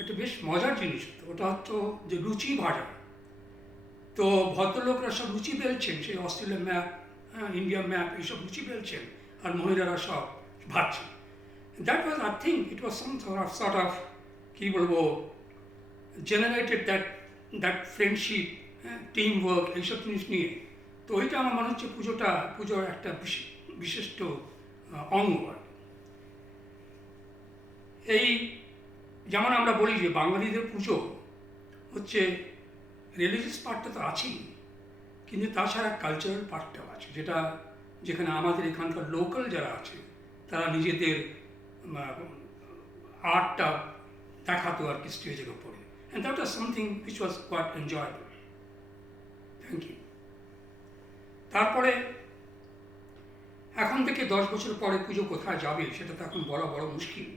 একটা বেশ মজার জিনিস হতো, ওটা হতো যে লুচি ভাজা। তো ভদ্রলোকরা সব লুচি বেলছেন, সেই অস্ট্রেলিয়ান ম্যাপ, ইন্ডিয়ান ম্যাপ এইসব লুচি বেলছেন, আর মহিলারা সব ভাজছেন। That was I think it was some sort of কী বলবো generated that friendship, team work এইসব জিনিস নিয়ে। তো ওইটা আমার মনে হচ্ছে পুজোর একটা বিশিষ্ট অঙ্গ। এই যেমন আমরা বলি যে বাঙালিদের পুজো হচ্ছে রিলিজিয়াস পার্টটা তো আছেই, কিন্তু তাছাড়া কালচারাল পার্টটাও আছে, যেখানে আমাদের এখানকার লোকাল যারা আছে তারা নিজেদের আর্টটা দেখাতো আর কি স্টেজের ওপরে। And that was something which was quite enjoyable. Thank you. তারপরে এখন থেকে 10 বছর পরে পুজো কোথায় যাবে সেটা তো এখন বলা বড় মুশকিল,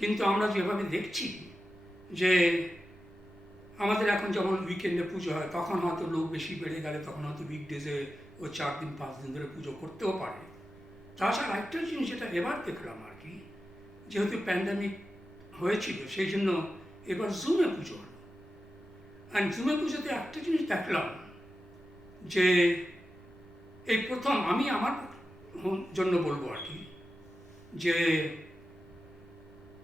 কিন্তু আমরা যেভাবে দেখছি যে আমাদের এখন যেমন উইকেন্ডে পুজো হয়, তখন হয়তো লোক বেশি বেড়ে গেলে তখন হয়তো উইকডেজে ও 4 দিন 5 দিন ধরে পুজো করতেও পারে। তাছাড়া একটা জিনিস যেটা এবার দেখলাম আর কি, যেহেতু প্যান্ডামিক হয়েছিল সেই জন্য এবার জুমে পুজো হলো। অ্যান্ড জুমে পুজোতে একটা জিনিস দেখলাম যে এই প্রথম আমি আমার জন্য বলবো আর কি, যে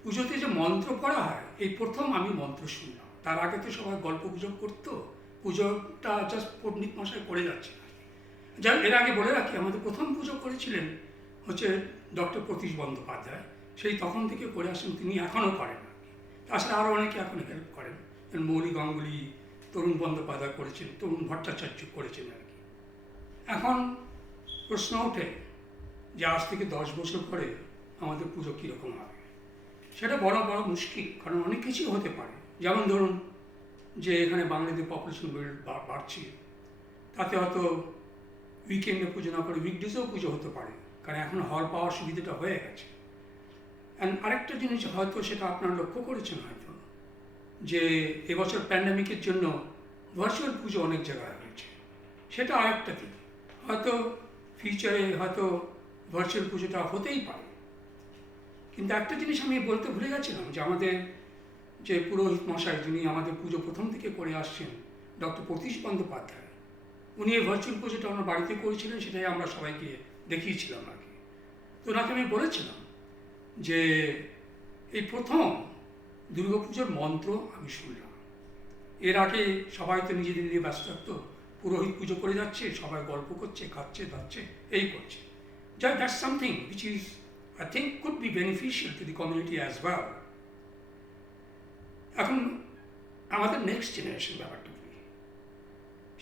পুজোতে যে মন্ত্র পড়া হয় এই প্রথম আমি মন্ত্র শুনলাম। তার আগে তো সবাই গল্প গুজব করতো, পুজোটা জাস্ট পণ্ডিত মশাই করে যাচ্ছে। যাই এর আগে বলে রাখি, আমাদের প্রথম পুজো করেছিলেন হচ্ছে ডক্টর প্রতীশ বন্দ্যোপাধ্যায়, সেই তখন থেকে করে আসেন, তিনি এখনও করেন আর কি। তাছাড়া আরও অনেকে এখন হেল্প করেন, মৌলি গাঙ্গুলি, তরুণ বন্দ্যোপাধ্যায় করেছেন, তরুণ ভট্টাচার্য করেছেন আর কি। এখন প্রশ্ন ওঠে যে আজ থেকে 10 বছর পরে আমাদের পুজো কীরকম হবে, সেটা বড় মুশকিল, কারণ অনেক কিছুই হতে পারে। যেমন ধরুন যে এখানে বাঙালিদের পপুলেশন বাড়ছে, তাতে হয়তো উইকেন্ডে পুজো না করে উইকডেজেও পুজো হতে পারে, কারণ এখন হল পাওয়ার সুবিধাটা হয়ে গেছে। অ্যান্ড আরেকটা জিনিস হয়তো সেটা আপনারা লক্ষ্য করেছেন হয়তো, যে এবছর প্যান্ডামিকের জন্য ভার্চুয়াল পুজো অনেক জায়গায় হয়েছে, সেটা আরেকটা দিক। হয়তো ফিউচারে হয়তো ভার্চুয়াল পুজোটা হতেই পারে। কিন্তু একটা জিনিস আমি বলতে ভুলে গেছিলাম, যে আমাদের যে পুরোহিত মশাই, যিনি আমাদের পুজো প্রথম থেকে করে আসছেন, ডক্টর প্রতীশ বন্দ্যোপাধ্যায়, উনি এই ভার্চুয়াল পুজোটা আমার বাড়িতে করেছিলেন, সেটাই আমরা সবাইকে দেখিয়েছিলাম আর কি। তো ওনাকে আমি বলেছিলাম যে এই প্রথম দুর্গাপুজোর মন্ত্র আমি শুনলাম। এর আগে সবাই তো নিজেদের নিয়ে ব্যস্ত থাকতো, পুরোহিত পুজো করে যাচ্ছে, সবাই গল্প করছে, খাচ্ছে দাচ্ছে, এই করছে। That's something which is I think could be beneficial to the community as well. এখন আমাদের নেক্সট জেনারেশন ব্যাপারটা বলি,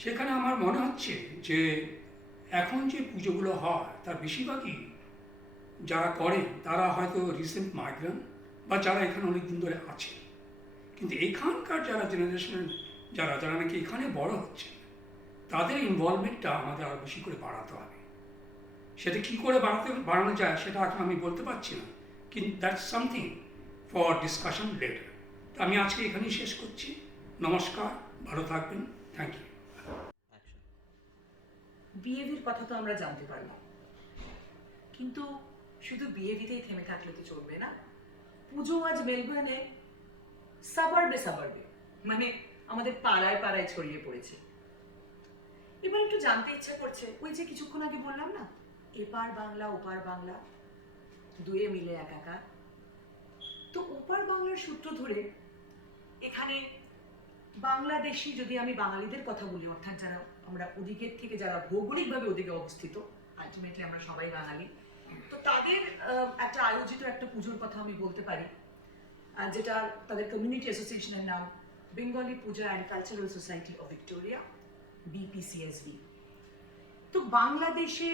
সেখানে আমার মনে হচ্ছে যে এখন যে পুজোগুলো হয় তার বেশিরভাগই যারা করেন তারা হয়তো রিসেন্ট মাইগ্রেন্ট বা যারা এখানে অনেক দিন ধরে আছে, কিন্তু এখানকার যারা জেনারেশনের যারা নাকি এখানে বড় হচ্ছে, তাদের ইনভলভমেন্টটা আমাদের আরও বেশি করে বাড়াতে হবে। সেটা কী করে বাড়ানো যায় সেটা এখন আমি বলতে পারছি না, কিন্তু that's something for discussion letter. আমি আজকে এখানেই শেষ করছি। নমস্কার, ভালো থাকবেন, থ্যাংক ইউ। বিএভির কথা তো আমরা জানতে পারলাম, কিন্তু শুধু বিএভিতেই থেমে থাকলে তো চলবে না। পুজো আজ মেলবোর্নে সাবার্বে মানে আমাদের পাড়ায় ছড়িয়ে পড়েছে। এবার একটু জানতে ইচ্ছা করছে, ওই যে কিছুক্ষণ আগে বললাম না, এপার বাংলা ওপার বাংলা দুয়ে মিলে একাকার। তো ওপার বাংলার সূত্র ধরে এখানে বাংলাদেশি, যদি আমি বাঙালিদের কথা বলি, অর্থাৎ যারা আমরা ওদিকের থেকে যারা ভৌগোলিকভাবে ওদিকে অবস্থিত, আলটিমেটলি আমরা সবাই বাঙালি, তো তাদের একটা আয়োজিত একটা পুজোর কথা আমি বলতে পারি, যেটা তাদের কমিউনিটি অ্যাসোসিয়েশনের নাম Bengali Puja and cultural society of Victoria, BPCSV. তো বাংলাদেশে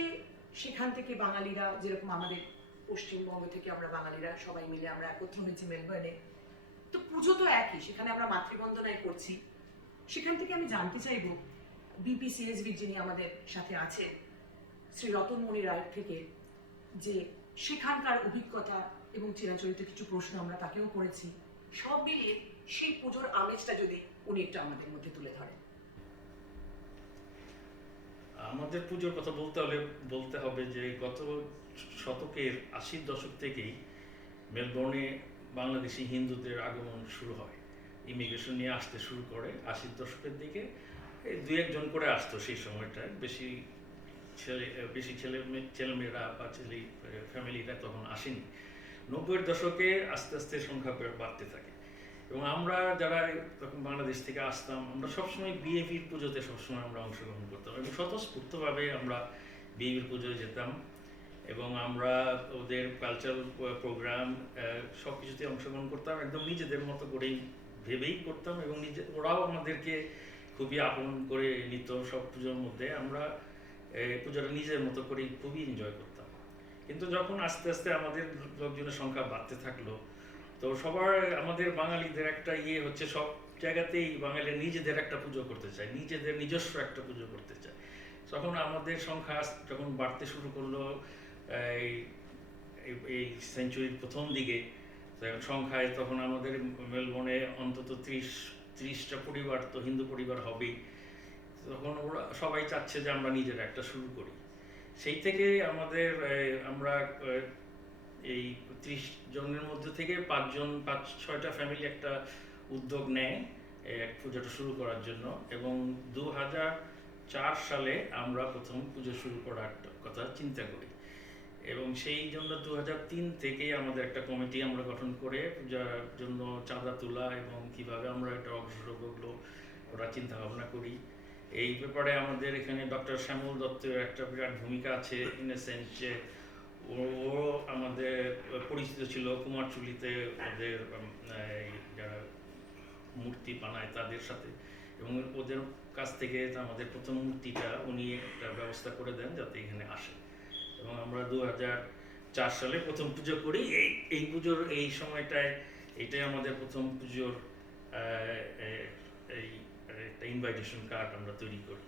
সেখান থেকে বাঙালিরা, যেরকম আমাদের পশ্চিমবঙ্গ থেকে আমরা বাঙালিরা সবাই মিলে আমরা একত্র হয়েছি মেলবোর্নে, তো পুজো তো একই, সেখানে আমরা মাতৃবন্দনায় করছি। সেখান থেকে আমি জানতে চাইব বিপিসিএসভির যিনি আমাদের সাথে আছেন, শ্রী রতনমণি রায়ের থেকে, যে সেখানকার অভিজ্ঞতা এবং চিরাচরিত কিছু প্রশ্ন আমরা তাকেও করেছি, সব মিলিয়ে সেই পুজোর আমেজটা যদি উনি একটু আমাদের মধ্যে তুলে ধরেন। আমাদের পুজোর কথা বলতে হবে যে গত শতকের ৮০ দশক থেকেই মেলবোর্নে বাংলাদেশি হিন্দুদের আগমন শুরু হয়। ইমিগ্রেশন নিয়ে আসতে শুরু করে ৮০ দশকের দিকে। এই দু একজন করে আসতো সেই সময়টায়, বেশি ছেলেমেয়েরা বা ফ্যামিলিরা তখন আসেনি। ৯০-এর দশকে আস্তে আস্তে সংখ্যা বাড়তে থাকে এবং আমরা যারা তখন বাংলাদেশ থেকে আসতাম, আমরা সবসময় বিএভির পুজোতে সবসময় আমরা অংশগ্রহণ করতাম এবং স্বতঃস্ফূর্তভাবে আমরা বিএভির পুজোয় যেতাম এবং আমরা ওদের কালচারাল প্রোগ্রাম সব কিছুতে অংশগ্রহণ করতাম, একদম নিজেদের মতো করেই ভেবেই করতাম এবং ওরাও আমাদেরকে খুবই আপন করে নিত সব পুজোর মধ্যে। আমরা পুজোটা নিজের মতো করেই খুবই এনজয় করতাম। কিন্তু যখন আস্তে আস্তে আমাদের লোকজনের সংখ্যা বাড়তে থাকলো, তো সবার আমাদের বাঙালিদের একটা হচ্ছে, সব জায়গাতেই বাঙালিরা নিজেদের একটা পুজো করতে চায়, নিজেদের নিজস্ব একটা পুজো করতে চায়। তখন আমাদের সংখ্যা যখন বাড়তে শুরু করলো এই সেঞ্চুরির প্রথম দিকে সংখ্যায়, তখন আমাদের মেলবোর্নে অন্তত ৩০টা পরিবার, তো হিন্দু পরিবার হবেই। তখন ওরা সবাই চাচ্ছে যে আমরা নিজেরা একটা শুরু করি। সেই থেকে আমরা এই ৩০ জনের মধ্যে থেকে ৫-৬টা ফ্যামিলি একটা উদ্যোগ নেয় এক পুজোটা শুরু করার জন্য এবং ২০০৪ সালে আমরা প্রথম পুজো শুরু করার কথা চিন্তা করি এবং সেই জন্য ২০০৩ থেকেই আমাদের একটা কমিটি আমরা গঠন করে পূজার জন্য চাঁদা তোলা এবং কিভাবে আমরা এটা অগ্রসর হবো ওরা চিন্তা ভাবনা করি। এই ব্যাপারে আমাদের এখানে ডক্টর শ্যামল দত্তের একটা বিরাট ভূমিকা আছে, ইন এ সেন্স যে ও আমাদের পরিচিত ছিল কুমারচুলিতে ওদের যারা মূর্তি বানায় তাদের সাথে, এবং ওদের কাছ থেকে আমাদের প্রথম মূর্তিটা উনি একটা ব্যবস্থা করে দেন যাতে এখানে আসে এবং আমরা ২০০৪ সালে প্রথম পুজো করি। এই পুজোর এই সময়টায় এইটাই আমাদের প্রথম পুজোর এই একটা ইনভাইটেশন কার্ড আমরা তৈরি করি।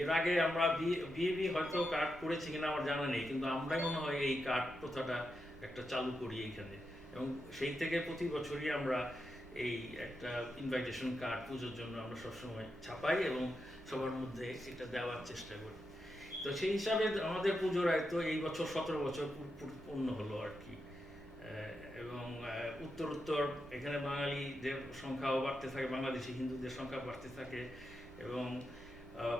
এর আগে আমরা বিএবি হয়তো কার্ড করেছি কিনা আমার জানা নেই, কিন্তু আমরাই মনে হয় এই কার্ড প্রথাটা একটা চালু করি এইখানে এবং সেই থেকে প্রতি বছরই আমরা এই একটা ইনভাইটেশন কার্ড পুজোর জন্য আমরা সবসময় ছাপাই এবং সবার মধ্যে এটা দেওয়ার চেষ্টা করি। তো সেই হিসাবে আমাদের পুজোর তো এই বছর ১৭ বছর পূর্ণ হলো আর কি। এবং উত্তর এখানে বাঙালিদের সংখ্যাও বাড়তে থাকে, বাংলাদেশি হিন্দুদের সংখ্যা বাড়তে থাকে এবং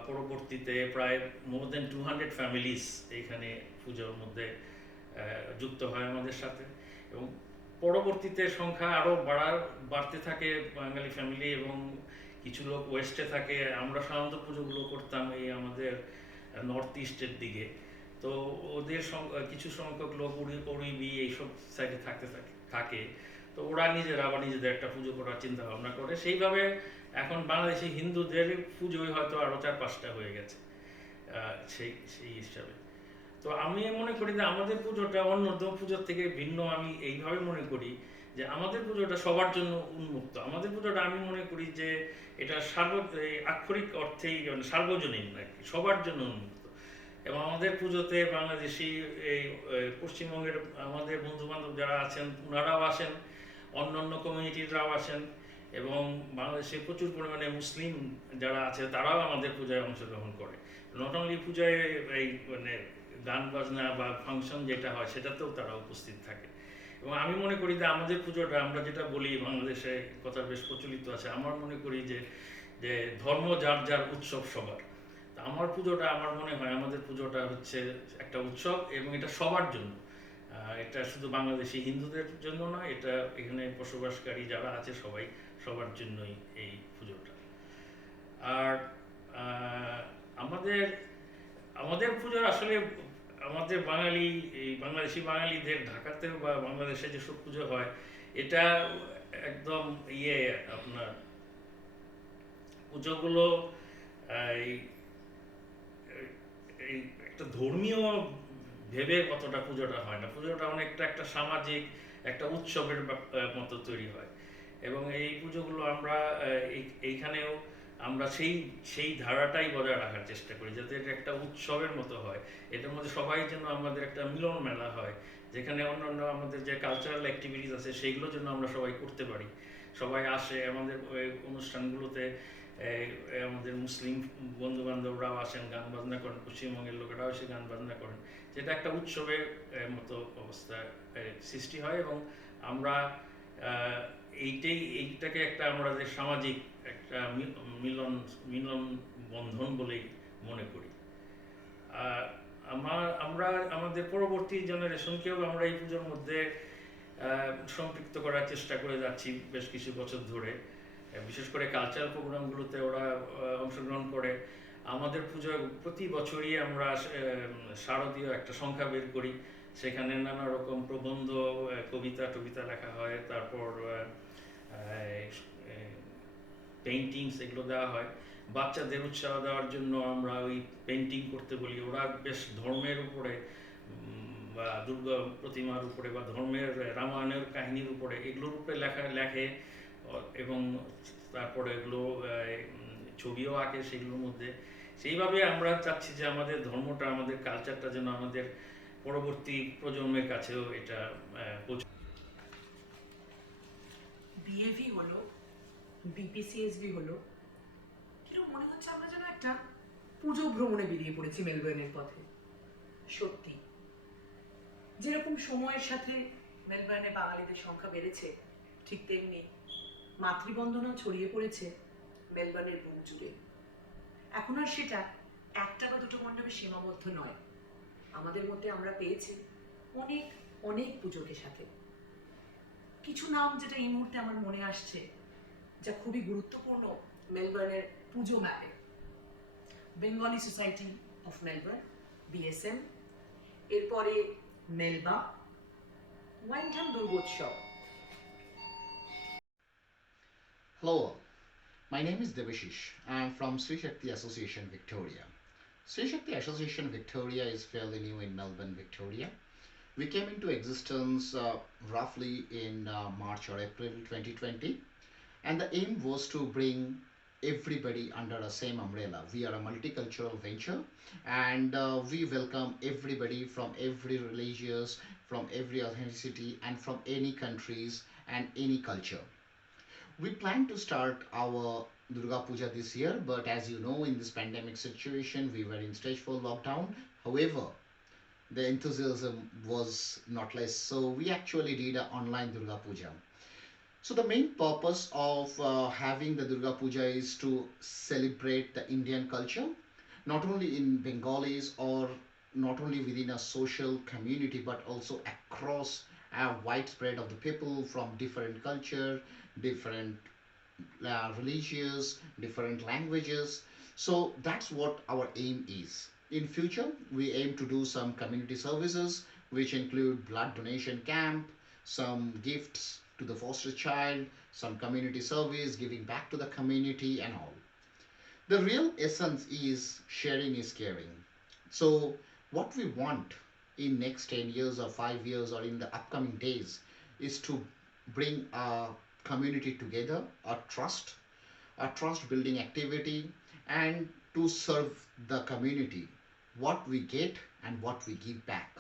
পরবর্তীতে প্রায় মোর দেন 200 ফ্যামিলিস এইখানে পুজোর মধ্যে যুক্ত হয় আমাদের সাথে এবং পরবর্তীতে সংখ্যা আরও বাড়তে থাকে বাঙালি ফ্যামিলি এবং কিছু লোক ওয়েস্টে থাকে। আমরা সাধারণত পুজোগুলো করতাম এই আমাদের নর্থ ইস্টের দিকে, তো ওদের কিছু সংখ্যক লোক উড়িবি এইসব সাইডে থাকে, তো ওরা নিজেরা আবার নিজেদের একটা পুজো করার চিন্তা ভাবনা করে। সেইভাবে এখন বাংলাদেশি হিন্দুদের পুজোই হয়তো আরও ৪-৫টা হয়ে গেছে সেই হিসাবে। তো আমি মনে করি যে আমাদের পুজোটা অন্য পুজোর থেকে ভিন্ন। আমি এইভাবে মনে করি যে আমাদের পুজোটা সবার জন্য উন্মুক্ত। আমাদের পুজোটা আমি মনে করি যে এটা আক্ষরিক অর্থেই মানে সার্বজনীন আর কি, সবার জন্য উন্মুক্ত। এবং আমাদের পুজোতে বাংলাদেশি এই পশ্চিমবঙ্গের আমাদের বন্ধুবান্ধব যারা আছেন ওনারাও আসেন, অন্যান্য কমিউনিটিরাও আসেন এবং বাংলাদেশে প্রচুর পরিমাণে মুসলিম যারা আছে তারাও আমাদের পূজায় অংশগ্রহণ করে। নট অনলি পূজায় এই মানে গান বাজনা বা ফাংশন যেটা হয় সেটাতেও তারা উপস্থিত থাকে। এবং আমি মনে করি যে আমাদের পুজোটা আমরা যেটা বলি বাংলাদেশে কথা বেশ প্রচলিত আছে, আমার মনে করি যে ধর্ম যার যার উৎসব সবার। তা আমার পুজোটা আমার মনে হয় আমাদের পুজোটা হচ্ছে একটা উৎসব এবং এটা সবার জন্য। এটা শুধু বাংলাদেশি হিন্দুদের জন্য না, এটা এখানে বসবাসকারী যারা আছে সবার জন্যই এই পুজোটা। আর আমাদের পুজো আসলে আমাদের বাংলাদেশি বাঙালিদের ঢাকাতেও বা বাংলাদেশে যেসব পুজো হয় এটা একদম আপনার পুজোগুলো এই এই একটা ধর্মীয় ভেবে কতটা পুজোটা হয় না, পুজোটা অনেকটা একটা সামাজিক একটা উৎসবের মতো তৈরি হয়। এবং এই পুজোগুলো আমরা এইখানেও আমরা সেই সেই ধারাটাই বজায় রাখার চেষ্টা করি, যাতে এটা একটা উৎসবের মতো হয়। এটার মধ্যে সবাই যেন আমাদের একটা মিলন মেলা হয়, যেখানে অন্যান্য আমাদের যে কালচারাল অ্যাক্টিভিটিস আছে সেইগুলো যেন আমরা সবাই করতে পারি। সবাই আসে আমাদের ওই অনুষ্ঠানগুলোতে, আমাদের মুসলিম বন্ধু বান্ধবরাও আসেন, গান বাজনা করেন, পশ্চিমবঙ্গের লোকেরাও এসে গান বাজনা করেন, যেটা একটা উৎসবের মতো অবস্থা সৃষ্টি হয়। এবং আমরা এইটাকে একটা আমাদের সামাজিক একটা মিলন মিলন বন্ধন বলেই মনে করি। আমরা আমাদের পরবর্তী জেনারেশনকেও আমরা এই পুজোর মধ্যে সম্পৃক্ত করার চেষ্টা করে যাচ্ছি বেশ কিছু বছর ধরে। বিশেষ করে কালচারাল প্রোগ্রামগুলোতে ওরা অংশগ্রহণ করে। আমাদের পুজো প্রতি বছরই আমরা শারদীয় একটা সংখ্যা বের করি, সেখানে নানা রকম প্রবন্ধ, কবিতা টবিতা লেখা হয়, তারপর পেইন্টিংস এগুলো দেওয়া হয়। বাচ্চাদের উৎসাহ দেওয়ার জন্য আমরা ওই পেইন্টিং করতে বলি, ওরা বেশ ধর্মের উপরে বা দুর্গা প্রতিমার উপরে বা ধর্মের রামায়ণের কাহিনীর উপরে এগুলোর উপরে লেখে এবং তারপরে এগুলো ছবিও আঁকে সেগুলোর মধ্যে। সেইভাবে আমরা চাচ্ছি যে আমাদের ধর্মটা, আমাদের কালচারটা যেন আমাদের পরবর্তী প্রজন্মের কাছেও এটা বিএভি হলো, বিপিসিএসবি হলো, এরকম মনে হচ্ছে আমরা যেন একটা পুজো ভ্রমণে বেরিয়ে পড়েছি মেলবোর্নের পথে। সত্যি যেরকম সময়ের সাথে মেলবোর্নে বাঙালিদের সংখ্যা বেড়েছে, ঠিক তেমনি মাতৃবন্দনাও ছড়িয়ে পড়েছে মেলবোর্নের বুক জুড়ে। এখন আর সেটা একটা বা দুটো মণ্ডপে সীমাবদ্ধ নয়, আমাদের মধ্যে আমরা পেয়েছি অনেক অনেক পুজোকে সাথে। কিছু নাম যেটা এই মুহূর্তে আমার মনে আসছে, যা খুবই গুরুত্বপূর্ণ মেলবোর্নের পুজো ম্যাপে: Bengali society of Melbourne, BSM, এরপরে মেলবা, ওয়াইনঠাম দুর্গোৎসব। Hello, my name is Devashish. I am from Sri Shakti Association Victoria. Sri Shakti Association Victoria is fairly new in Melbourne, Victoria. We came into existence roughly in March or April 2020, and the aim was to bring everybody under a same umbrella. We are a multicultural venture, and we welcome everybody from every religious, from every ethnicity, and from any countries and any culture. We plan to start our Durga Puja this year, but as you know, in this pandemic situation, we were in stage 4 lockdown. However, the enthusiasm was not less, so we actually did an online Durga Puja. So the main purpose of having the Durga Puja is to celebrate the Indian culture, not only in Bengalis or not only within a social community, but also across a widespread of the people from different culture, different religious, different languages. So that's what our aim is. In future, we aim to do some community services, which include blood donation camp, some gifts to the foster child, some community service, giving back to the community and all. The real essence is sharing is caring. So what we want in next 10 years or 5 years or in the upcoming days is to bring a community together, a trust building activity, and to serve the community what we get and what we give back.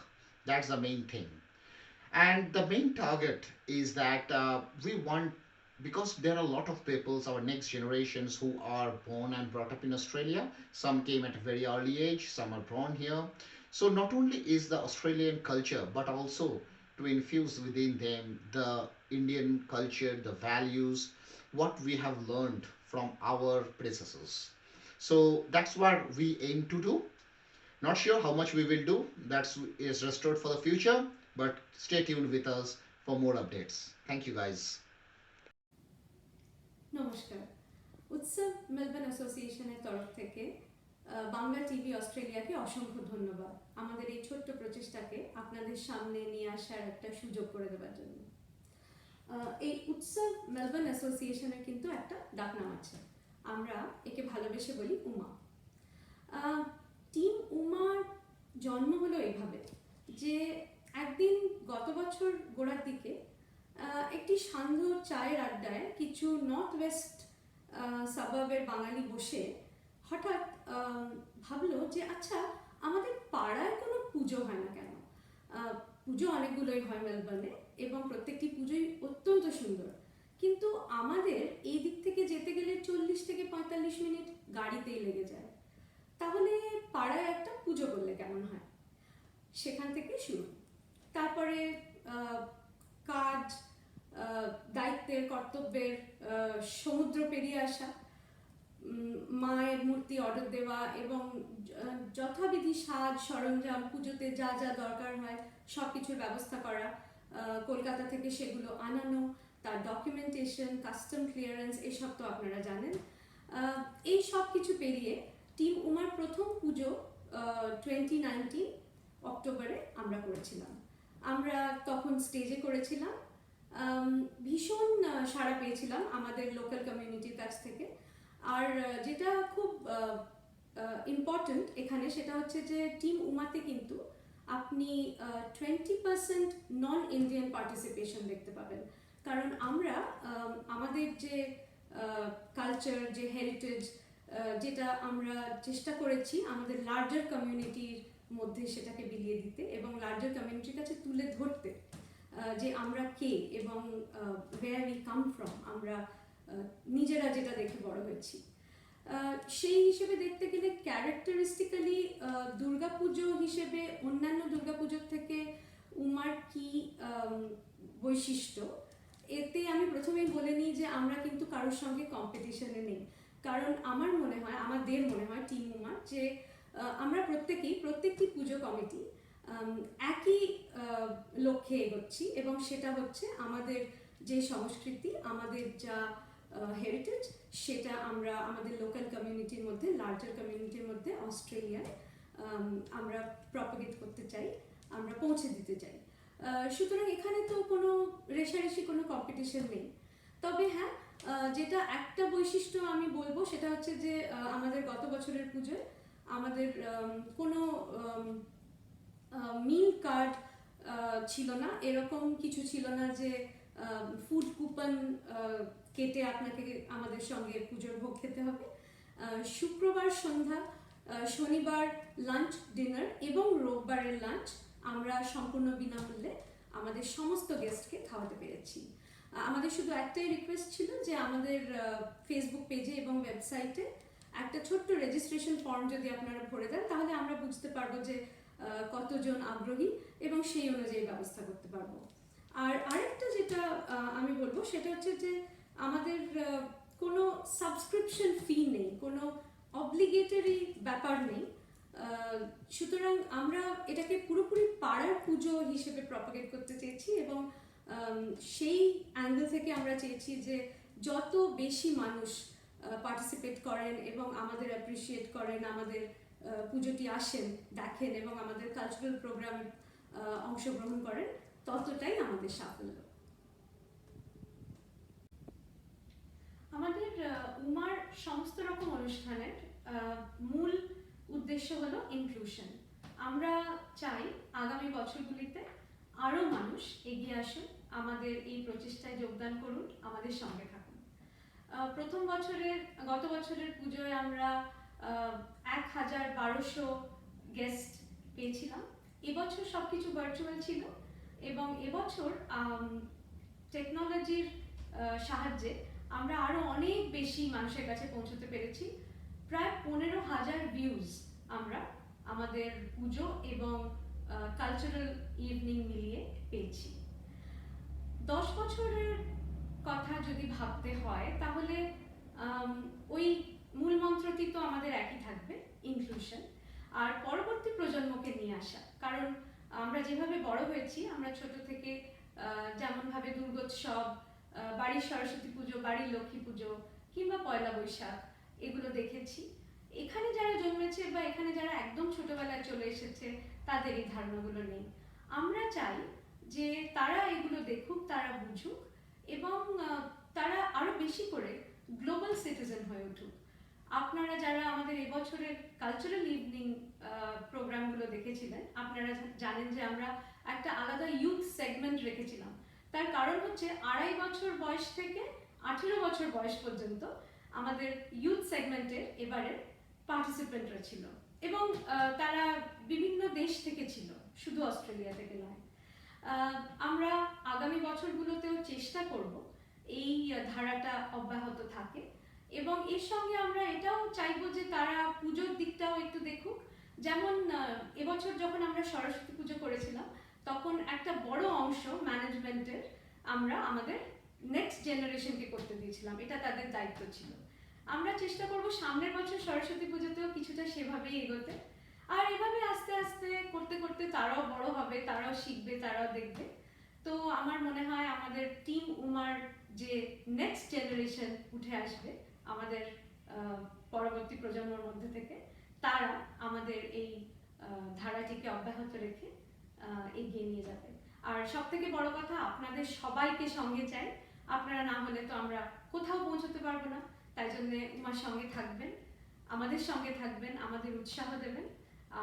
That's the main thing. And the main target is that we want, because there are a lot of peoples, our next generations, who are born and brought up in Australia. Some came at a very early age, some are born here. So not only is the Australian culture, but also to infuse within them the Indian culture, the values, what we have learned from our predecessors. So that's what we aim to do. Not sure how much we will do, that is restored for the future, but stay tuned with us for more updates. Thank you guys. নমস্কার। উৎসব Melbourne অ্যাসোসিয়েশনের তরফ থেকে Bangla TV অস্ট্রেলিয়াকে অসংখ্য ধন্যবাদ আমাদের এই ছোট্ট প্রচেষ্টাকে আপনাদের সামনে নিয়ে আসার একটা সুযোগ করে দেওয়ার জন্য। এই উৎসব মেলবোর্ন অ্যাসোসিয়েশনের কিন্তু একটা ডাকনাম আছে, আমরা একে ভালোবেসে বলি উমা। টিম উমার জন্ম হলো এইভাবে যে একদিন গত বছর গোড়ার দিকে একটি সান্ধ্য চায়ের আড্ডায় কিছু নর্থ ওয়েস্ট সাবাবের বাঙালি বসে হঠাৎ ভাবলো যে আচ্ছা, আমাদের পাড়ায় কোনো পুজো হয় না কেন? পুজো অনেকগুলোই হয় মেলবোর্নে এবং প্রত্যেকটি পুজোই অত্যন্ত সুন্দর, কিন্তু আমাদের এই দিক থেকে যেতে গেলে 40 থেকে 45 মিনিট গাড়িতেই লেগে যায়। তাহলে পাড়ায় একটা পুজো করলে কেমন হয়? সেখান থেকে শুরু। তারপরে কাজ, দায়িত্বের, কর্তব্যের সমুদ্র পেরিয়ে আসা, মায়ের মূর্তি অর্ডার দেওয়া এবং যথাবিধি সাজ সরঞ্জাম, পুজোতে যা যা দরকার হয় সব কিছুর ব্যবস্থা করা, কলকাতা থেকে সেগুলো আনানো, তার ডকুমেন্টেশন, কাস্টম ক্লিয়ারেন্স, এসব তো আপনারা জানেন। এই সব কিছু পেরিয়ে টিম উমার প্রথম পুজো 2019 অক্টোবরে আমরা করেছিলাম। আমরা তখন স্টেজে করেছিলাম, ভীষণ সাড়া পেয়েছিলাম আমাদের লোকাল কমিউনিটির কাছ থেকে। আর যেটা খুব ইম্পর্টেন্ট এখানে সেটা হচ্ছে যে টিম উমাতে কিন্তু আপনি 20% নন ইন্ডিয়ান পার্টিসিপেশন দেখতে পাবেন, কারণ আমরা আমাদের যে কালচার, যে হেরিটেজ, যেটা আমরা চেষ্টা করেছি আমাদের লার্জার কমিউনিটির মধ্যে সেটাকে বিলিয়ে দিতে এবং লার্জার কমিউনিটির কাছে তুলে ধরতে, যে আমরা কে এবং where we come from, আমরা নিজেরা যেটা দেখে বড় হয়েছি। সেই হিসেবে দেখতে গেলে ক্যারেক্টারিস্টিক্যালি দুর্গাপুজো হিসেবে অন্যান্য দুর্গাপুজোর থেকে উমার কি বৈশিষ্ট্য, এতে আমি প্রথমেই বলে নিই যে আমরা কিন্তু কারোর সঙ্গে কম্পিটিশনে নেই। কারণ আমাদের মনে হয় টিম উমার যে আমরা প্রত্যেকটি পুজো কমিটি একই লক্ষ্যে এগোচ্ছি এবং সেটা হচ্ছে আমাদের যে সংস্কৃতি, আমাদের যা হেরিটেজ, সেটা আমরা আমাদের লোকাল কমিউনিটির মধ্যে, লার্জার কমিউনিটির মধ্যে অস্ট্রেলিয়ায় আমরা প্রপাগেট করতে চাই, আমরা পৌঁছে দিতে চাই। সুতরাং এখানে তো কোনো রেষারেষি, কোনো কম্পিটিশন নেই। তবে হ্যাঁ, যেটা একটা বৈশিষ্ট্য আমি বলবো সেটা হচ্ছে যে আমাদের গত বছরের পুজোয় আমাদের কোনো মিল কার্ড ছিল না, এরকম কিছু ছিল না যে ফুড কুপন কেটে আপনাকে আমাদের সঙ্গে পুজোর ভোগ খেতে হবে। শুক্রবার সন্ধ্যা, শনিবার লাঞ্চ ডিনার এবং রোববারের লাঞ্চ আমরা সম্পূর্ণ বিনামূল্যে আমাদের সমস্ত গেস্টকে খাওয়াতে পেরেছি। আমাদের শুধু একটাই রিকোয়েস্ট ছিল যে আমাদের ফেসবুক পেজে এবং ওয়েবসাইটে একটা ছোট্ট রেজিস্ট্রেশন ফর্ম যদি আপনারা ভরে দেন, তাহলে আমরা বুঝতে পারবো যে কতজন আগ্রহী এবং সেই অনুযায়ী ব্যবস্থা করতে পারবো। আর আরেকটা যেটা আমি বলবো সেটা হচ্ছে যে আমাদের কোনো সাবস্ক্রিপশন ফি নেই, কোনো অব্লিগেটরি ব্যাপার নেই। সুতরাং আমরা এটাকে পুরোপুরি পাড়ার পুজো হিসেবে প্রপাগেট করতে চেয়েছি এবং সেই অ্যাঙ্গেল থেকে আমরা চেয়েছি যে যত বেশি মানুষ পার্টিসিপেট করেন এবং আমাদের অ্যাপ্রিসিয়েট করেন, আমাদের পুজোটি আসেন, দেখেন এবং আমাদের কালচারাল প্রোগ্রামে অংশগ্রহণ করেন, ততটাই আমাদের সাফল্য। আমাদের উমার সমস্ত রকম অনুষ্ঠানের মূল উদ্দেশ্য হলো ইনক্লুশন। আমরা চাই আগামী বছরগুলিতে আরও মানুষ এগিয়ে আসুন, আমাদের এই প্রচেষ্টায় যোগদান করুন, আমাদের সঙ্গে থাকুন। গত বছরের পুজোয় আমরা ১,১২০০ গেস্ট পেয়েছিলাম। এবছর সবকিছু ভার্চুয়াল ছিল এবং এবছর টেকনোলজির সাহায্যে আমরা আরো অনেক বেশি মানুষের কাছে পৌঁছতে পেরেছি। প্রায় 15,000 ভিউজ আমরা আমাদের পুজো এবং কালচারাল ইভিনিং মিলিয়ে পেয়েছি। 10 বছরের কথা যদি ভাবতে হয় তাহলে ওই মূল মন্ত্রটি তো আমাদের একই থাকবে, ইনক্লুশন, আর পরবর্তী প্রজন্মকে নিয়ে আসা। কারণ আমরা যেভাবে বড় হয়েছি, আমরা ছোট থেকে যেমনভাবে দুর্গোৎসব, বাড়ির সরস্বতী পুজো, বাড়ির লক্ষ্মী পুজো কিংবা পয়লা বৈশাখ এগুলো দেখেছি, এখানে যারা জন্মেছে বা এখানে যারা একদম ছোটবেলায় চলে এসেছে তাদের এই ধারণাগুলো নেই। আমরা চাই যে তারা এগুলো দেখুক, তারা বুঝুক এবং তারা আরো বেশি করে গ্লোবাল সিটিজেন হয়ে উঠুক। আপনারা যারা আমাদের এবছরের কালচারাল ইভিনিং প্রোগ্রামগুলো দেখেছিলেন, আপনারা জানেন যে আমরা একটা আলাদা ইউথ সেগমেন্ট রেখেছিলাম। তার কারণ হচ্ছে 2.5 বছর বয়স থেকে 18 বছর বয়স পর্যন্ত আমাদের ইউথ সেগমেন্টের এবারের পার্টিসিপেন্টরা ছিল, এবং তারা বিভিন্ন দেশ থেকে ছিল, শুধু অস্ট্রেলিয়া থেকে নয়। আমরা আগামী বছরগুলোতেও চেষ্টা করব এই ধারাটা অব্যাহত থাকে, এবং এর সঙ্গে আমরা এটাও চাইবো যে তারা পুজোর দিকটাও একটু দেখুক। যেমন এবছর যখন আমরা সরস্বতী পুজো করেছিলাম, তখন একটা বড় অংশ ম্যানেজমেন্টের আমরা আমাদের নেক্সট জেনারেশনকে করতে দিয়েছিলাম, এটা তাদের দায়িত্ব ছিল। আমরা চেষ্টা করব সামনের বছর সরস্বতী পুজোতেও কিছুটা সেভাবেই এগোতে, আর এভাবে আস্তে আস্তে করতে করতে তারাও বড় হবে, তারাও শিখবে, তারাও দেখবে। তো আমার মনে হয় আমাদের টিম উমার যে নেক্সট জেনারেশন উঠে আসবে আমাদের পরবর্তী প্রজন্মের মধ্যে থেকে, তারা আমাদের এই ধারাটিকে অব্যাহত রেখে এগিয়ে নিয়ে যাবে। আর সব থেকে বড় কথা, আপনাদের সবাইকে সঙ্গে চাই। আপনারা না হলে তো আমরা কোথাও পৌঁছতে পারবো না। তাই জন্য উমার সঙ্গে থাকবেন, আমাদের সঙ্গে থাকবেন, আমাদের উৎসাহ দেবেন,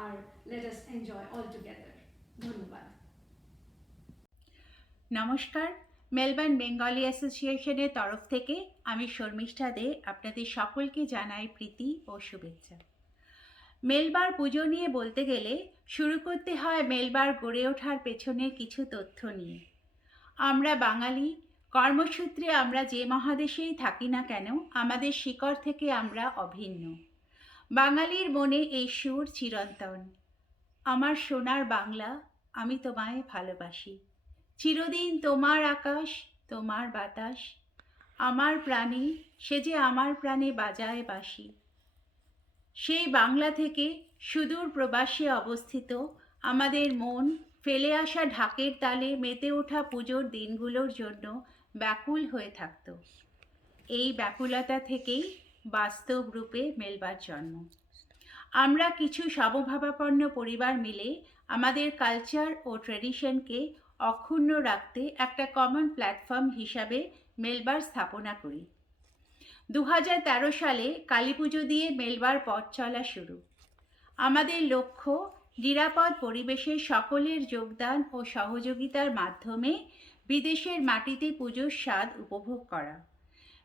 আর let us enjoy all together. ধন্যবাদ। নমস্কার, মেলবার্ন বেঙ্গলি অ্যাসোসিয়েশনের তরফ থেকে আমি শর্মিষ্ঠা দে আপনাদের সকলকে জানাই প্রীতি ও শুভেচ্ছা। মেলবার পুজো নিয়ে বলতে গেলে শুরু করতে হয় মেলবার গড়ে ওঠার পেছনের কিছু তথ্য নিয়ে। আমরা বাঙালি, কর্মসূত্রে আমরা যে মহাদেশেই থাকি না কেন, আমাদের শিকড় থেকে আমরা অভিন্ন। বাঙালির মনে এই সুর চিরন্তন। আমার সোনার বাংলা, আমি তোমায় ভালোবাসি। চিরদিন তোমার আকাশ, তোমার বাতাস, আমার প্রাণে, সে যে আমার প্রাণে বাজায় বাঁশি। সেই বাংলা থেকে সুদূর প্রবাসে অবস্থিত আমাদের মন ফেলে আসা ঢাকের তালে মেতে ওঠা পুজোর দিনগুলোর জন্য ব্যাকুল হয়ে থাকত। এই ব্যাকুলতা থেকেই বাস্তব রূপে মেলবার জন্ম। আমরা কিছু সমভাবাপন্ন পরিবার মিলে আমাদের কালচার ও ট্র্যাডিশনকে অক্ষুণ্ণ রাখতে একটা কমন প্ল্যাটফর্ম হিসাবে মেলবার স্থাপনা করি। 2013 সালে কালী পুজো দিয়ে মেলবার পথ চলা শুরু। আমাদের লক্ষ্য নিরাপদ পরিবেশে সকলের যোগদান ও সহযোগিতার মাধ্যমে বিদেশের মাটিতে পুজোর স্বাদ উপভোগ করা।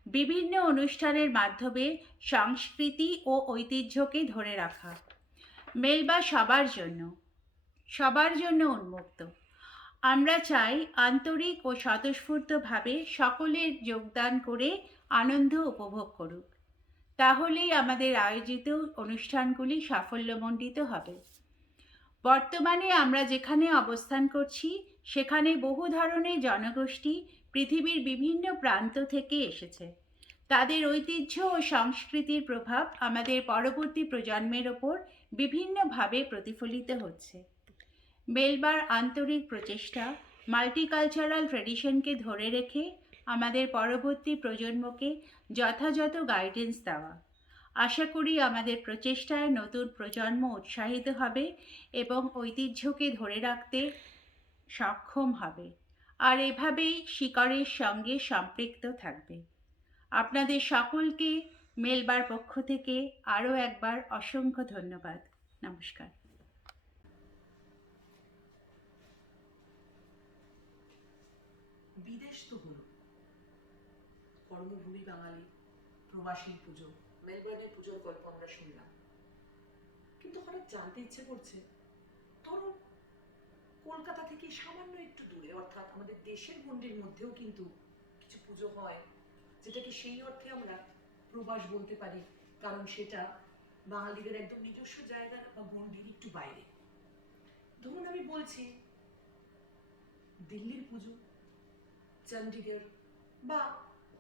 বিভিন্ন অনুষ্ঠানের মাধ্যমে সংস্কৃতি ও ঐতিহ্যকে ধরে রাখা। মেলবা সবার জন্য উন্মুক্ত। আমরা চাই আন্তরিক ও স্বতঃস্ফূর্তভাবে সকলের যোগদান করে আনন্দ উপভোগ করুক। তাহলেই আমাদের আয়োজিত অনুষ্ঠানগুলি সাফল্যমণ্ডিত হবে। বর্তমানে আমরা যেখানে অবস্থান করছি সেখানে বহু ধরনের জনগোষ্ঠী পৃথিবীর বিভিন্ন প্রান্ত থেকে এসেছে। তাদের ঐতিহ্য ও সংস্কৃতির প্রভাব আমাদের পরবর্তী প্রজন্মের ওপর বিভিন্নভাবে প্রতিফলিত হচ্ছে। মেলবার আন্তরিক প্রচেষ্টা মাল্টিকালচারাল ট্র্যাডিশনকে ধরে রেখে আমাদের পরবর্তী প্রজন্মকে যথাযথ গাইডেন্স দেওয়া। আশা করি আমাদের প্রচেষ্টায় নতুন প্রজন্ম উৎসাহিত হবে এবং ঐতিহ্যকে ধরে রাখতে সক্ষম হবে, আর এভাবেই শিকড়ের সঙ্গে সম্পৃক্ত থাকবে। আপনাদের সকলকে মেলবার পক্ষ থেকে আরও একবার অসংখ্য ধন্যবাদ। নমস্কার। বিদেশ তো হলো, কর্মভূমি বাঙালি, প্রবাসীর পুজো, মেলবার্নের পুজোর গল্প আমরা শুনলাম, কিন্তু হঠাৎ জানতে ইচ্ছে করছে, ধরো কলকাতা থেকে সামান্য একটু দূরে, অর্থাৎ আমাদের দেশের গণ্ডির মধ্যেও কিন্তু কিছু পুজো হয় যেটাকে সেই অর্থে আমরা প্রবাস বলতে পারি, কারণ সেটা বাঙালিদের একদম নিজস্ব জায়গা বা গণ্ডির একটু বাইরে। ধরুন আমি বলছি দিল্লির পুজো, চণ্ডীগড়, বা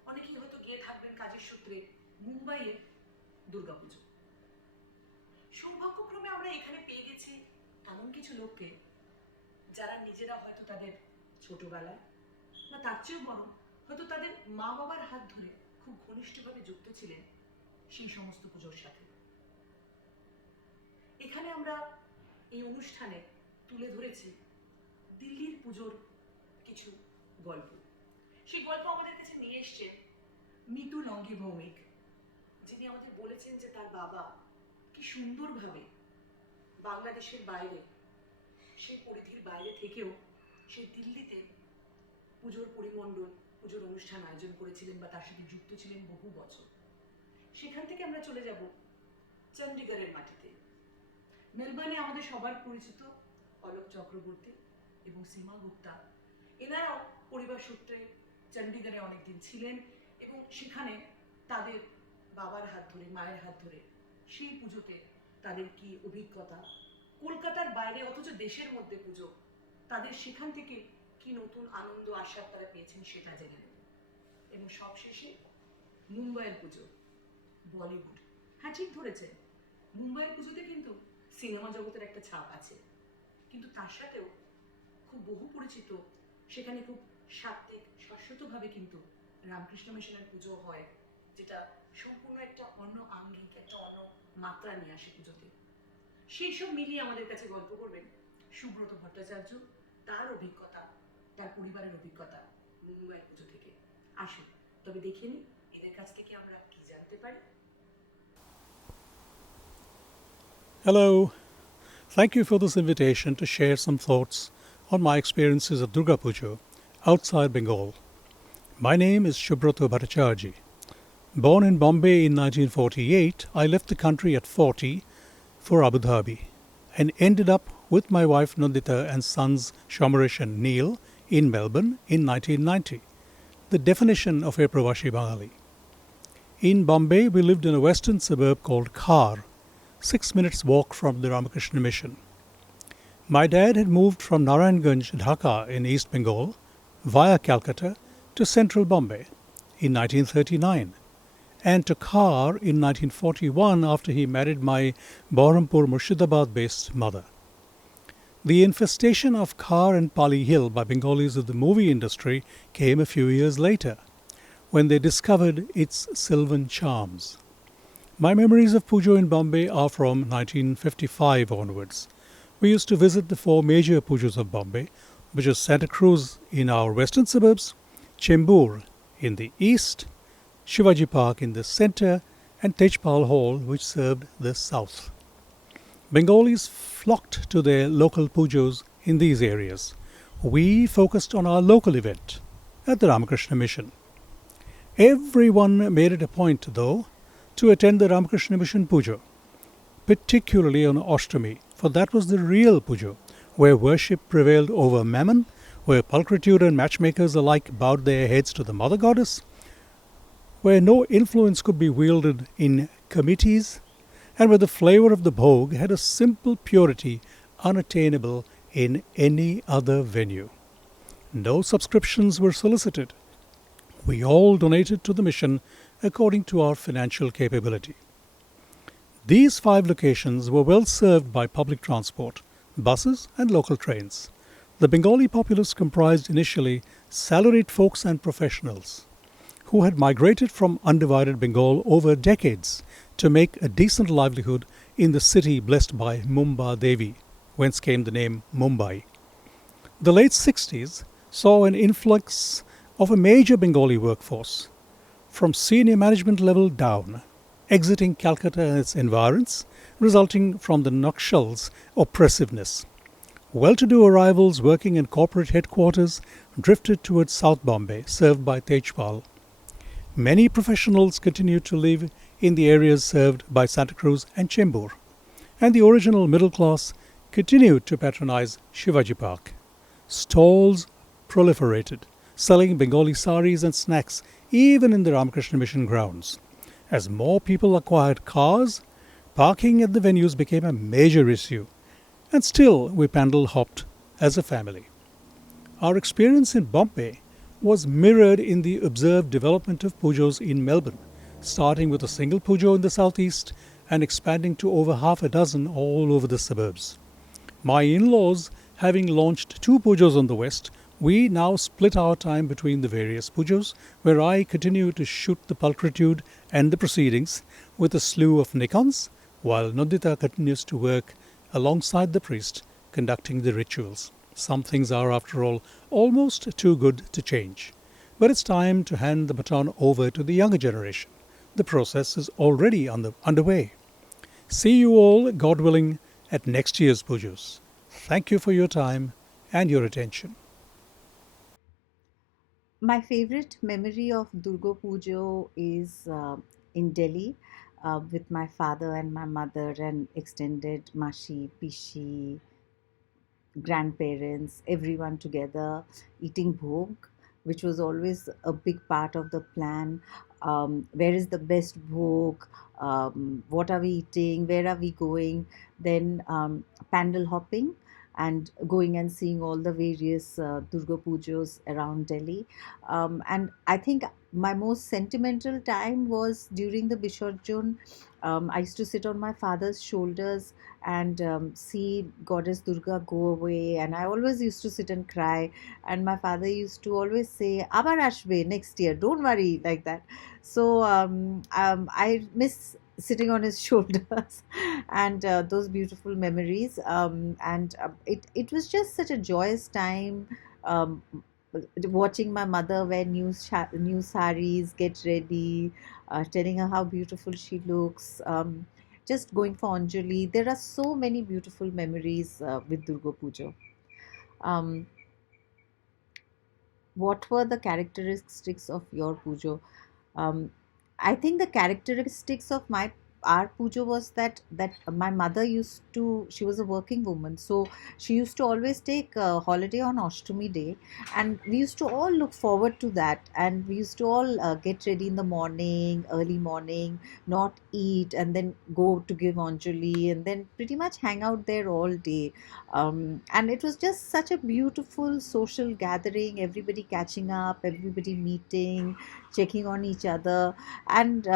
অনেকেই হয়তো গিয়ে থাকবেন কাজের সূত্রে মুম্বাইয়ের দুর্গাপুজো। সৌভাগ্যক্রমে আমরা এখানে পেয়ে গেছি এমন কিছু লোককে যারা নিজেরা হয়তো তাদের ছোটবেলায় বা তার চেয়েও বড় হয়তো তাদের মা বাবার হাত ধরে খুব ঘনিষ্ঠভাবে যুক্ত ছিলেন সেই সমস্ত পুজোর সাথে। এখানে আমরা এই অনুষ্ঠানে তুলে ধরেছি দিল্লির পুজোর কিছু গল্প। সেই গল্প আমাদের কাছে নিয়ে এসছেন মিতু লঙ্গি ভৌমিক, যিনি আমাদের বলেছেন যে তার বাবা কি সুন্দরভাবে বাংলাদেশের বাইরে, সেই পরিধির বাইরে থেকেও সেই দিল্লিতে পুজোর পরিমণ্ডল, পুজোর অনুষ্ঠান আয়োজন করেছিলেন বা তার সাথে যুক্ত ছিলেন বহু বছর। সেখান থেকে আমরা চলে যাব চণ্ডীগড়ের মাটিতে। মেলবার্নে আমাদের সবার পরিচিত অলোক চক্রবর্তী এবং সীমা গুপ্তা, এনারাও পরিবার সূত্রে চণ্ডীগড়ে অনেকদিন ছিলেন এবং সেখানে তাদের বাবার হাত ধরে, মায়ের হাত ধরে সেই পুজোতে তাদের কি অভিজ্ঞতা, কলকাতার বাইরে অথচ দেশের মধ্যে পুজো, তাদের সেখান থেকে কি নতুন আনন্দ আস্বাদ তারা পেয়েছেন সেটা জেনে নেব। এবং সবশেষে মুম্বাইয়ের পুজো, বলিউড। হ্যাঁ, ঠিক ধরেছেন, মুম্বাইয়ের পুজোতে কিন্তু সিনেমা জগতের একটা ছাপ আছে, কিন্তু তার সাথেও খুব বহু পরিচিত, সেখানে খুব সাত্ত্বিক শাশ্বতভাবে কিন্তু রামকৃষ্ণ মিশনের পুজো হয়, যেটা সম্পূর্ণ একটা অন্য আঙ্গিক, একটা অন্য মাত্রা নিয়ে আসে পুজোতে। সেই সব মিলিয়ে আমাদের কাছে গল্প করবেন সুব্রত ভট্টাচার্য, তার অভিজ্ঞতা, তার পরিবারের অভিজ্ঞতা মুম্বাইয়ের পুজো থেকে। আসুন তবে দেখে নিই এদের কাছ থেকে আমরা কি জানতে পারি। Hello. Thank you for this invitation to share some thoughts on my experiences of Durga Puja outside Bengal. My name is Subroto Bhattacharjee. Born in Bombay in 1948, I left the country at 40 for Abu Dhabi and ended up with my wife Nandita and sons Shamarish and Neil in Melbourne in 1990, the definition of a Pravashi Bengali. In Bombay, we lived in a western suburb called Khar, 6 minutes walk from the Ramakrishna Mission. My dad had moved from Narayanganj, Dhaka in East Bengal via Calcutta to central Bombay in 1939 and to Khar in 1941 after he married my Bahrampur Murshidabad-based mother. The infestation of Khar and Pali Hill by Bengalis of the movie industry came a few years later when they discovered its sylvan charms. My memories of Pujo in Bombay are from 1955 onwards. We used to visit the 4 major Pujos of Bombay, which is Santa Cruz in our western suburbs, Chembur in the east, Shivaji Park in the centre, and Tejpal Hall, which served the south. Bengalis flocked to their local Pujos in these areas. We focused on our local event at the Ramakrishna Mission. Everyone made it a point, though, to attend the Ramakrishna Mission Pujo, particularly on Ashtami, for that was the real Pujo, where worship prevailed over mammon, where pulchritude and matchmakers alike bowed their heads to the Mother Goddess, where no influence could be wielded in committees, and where the flavour of the bhog had a simple purity unattainable in any other venue. No subscriptions were solicited. We all donated to the mission according to our financial capability. These 5 locations were well served by public transport, buses and local trains. The Bengali populace comprised initially salaried folks and professionals who had migrated from undivided Bengal over decades to make a decent livelihood in the city blessed by Mumba Devi, whence came the name Mumbai. The late 60s saw an influx of a major Bengali workforce from senior management level down, exiting Calcutta and its environs, resulting from the Naxals' oppressiveness. Well-to-do arrivals working in corporate headquarters drifted towards South Bombay, served by Tejpal. Many professionals continued to live in the areas served by Santa Cruz and Chembur, and the original middle class continued to patronize Shivaji Park. Stalls proliferated, selling Bengali saris and snacks even in the Ramakrishna Mission grounds. As more people acquired cars, parking at the venues became a major issue, and still we pandal hopped as a family. Our experience in Bombay was mirrored in the observed development of Pujos in Melbourne, starting with a single Pujo in the southeast and expanding to over half a dozen all over the suburbs. My in-laws having launched 2 Pujos on the west, we now split our time between the various Pujos, where I continue to shoot the pulchritude and the proceedings with a slew of Nikons, while Nandita continues to work alongside the priest conducting the rituals. Some things are, after all, almost too good to change. But it's time to hand the baton over to the younger generation. The process is already underway. See you all, God willing, at next year's Pujos. Thank you for your time and your attention. My favorite memory of Durga Pujo is in Delhi with my father and my mother and extended Mashi, Pishi, grandparents, everyone together eating bhog, which was always a big part of the plan. Where is the best bhog? What are we eating? Where are we going? Then pandal hopping and going and seeing all the various Durga Pujos around Delhi. And I think my most sentimental time was during the Visarjan. I used to sit on my father's shoulders and see Goddess Durga go away. And I always used to sit and cry. And my father used to always say, Abar ashbe next year, don't worry, like that. So I miss sitting on his shoulders and those beautiful memories. And it was just such a joyous time. Um, Watching my mother wear new saris, get ready, telling her how beautiful she looks, just going for Anjali. There are so many beautiful memories with Durga Puja. Um, what were the characteristics of your pujo? Um, I think the characteristics of my our pujo was that my mother used to. She was a working woman, so she used to always take a holiday on Ashtami day, and we used to all look forward to that. And we used to all get ready in the morning, early morning, not eat, and then go to give Anjali, and then pretty much hang out there all day. And it was just such a beautiful social gathering. Everybody catching up, everybody meeting, checking on each other. And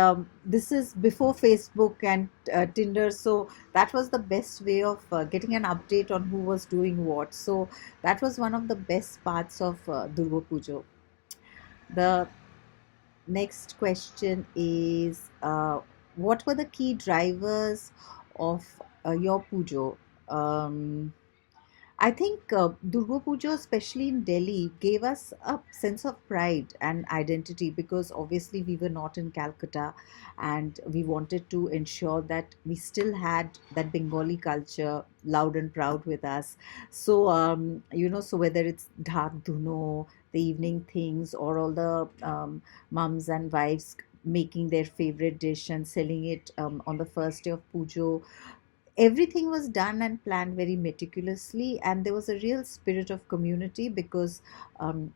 this is before Facebook and Tinder, so that was the best way of getting an update on who was doing what. So that was one of the best parts of Durga Puja. The next question is, what were the key drivers of your pujo? I think Durga Puja, especially in Delhi, gave us a sense of pride and identity, because obviously we were not in Calcutta, and we wanted to ensure that we still had that Bengali culture loud and proud with us. So, so whether it's Dhak Dhuno, the evening things, or all the mums and wives making their favorite dish and selling it on the first day of Pujo, everything was done and planned very meticulously, and there was a real spirit of community, because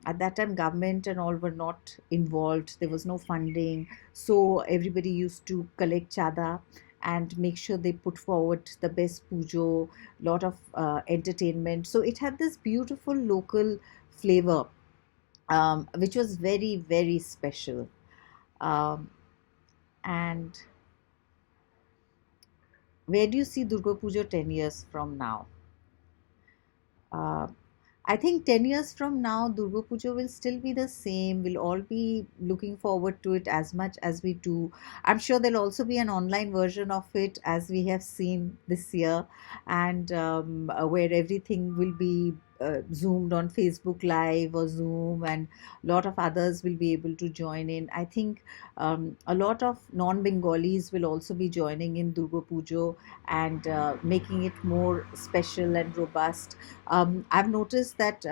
at that time government and all were not involved. There was no funding, so everybody used to collect chada and make sure they put forward the best pujo, lot of entertainment. So it had this beautiful local flavor, which was very, very special. And where do you see Durga Puja 10 years from now? Uh, I think 10 years from now, Durga Puja will still be the same. We'll all be looking forward to it as much as we do. I'm sure there'll also be an online version of it, as we have seen this year, and where everything will be zoomed on Facebook Live or Zoom, and a lot of others will be able to join in. I think a lot of non-Bengalis will also be joining in Durga Puja and making it more special and robust. I've noticed that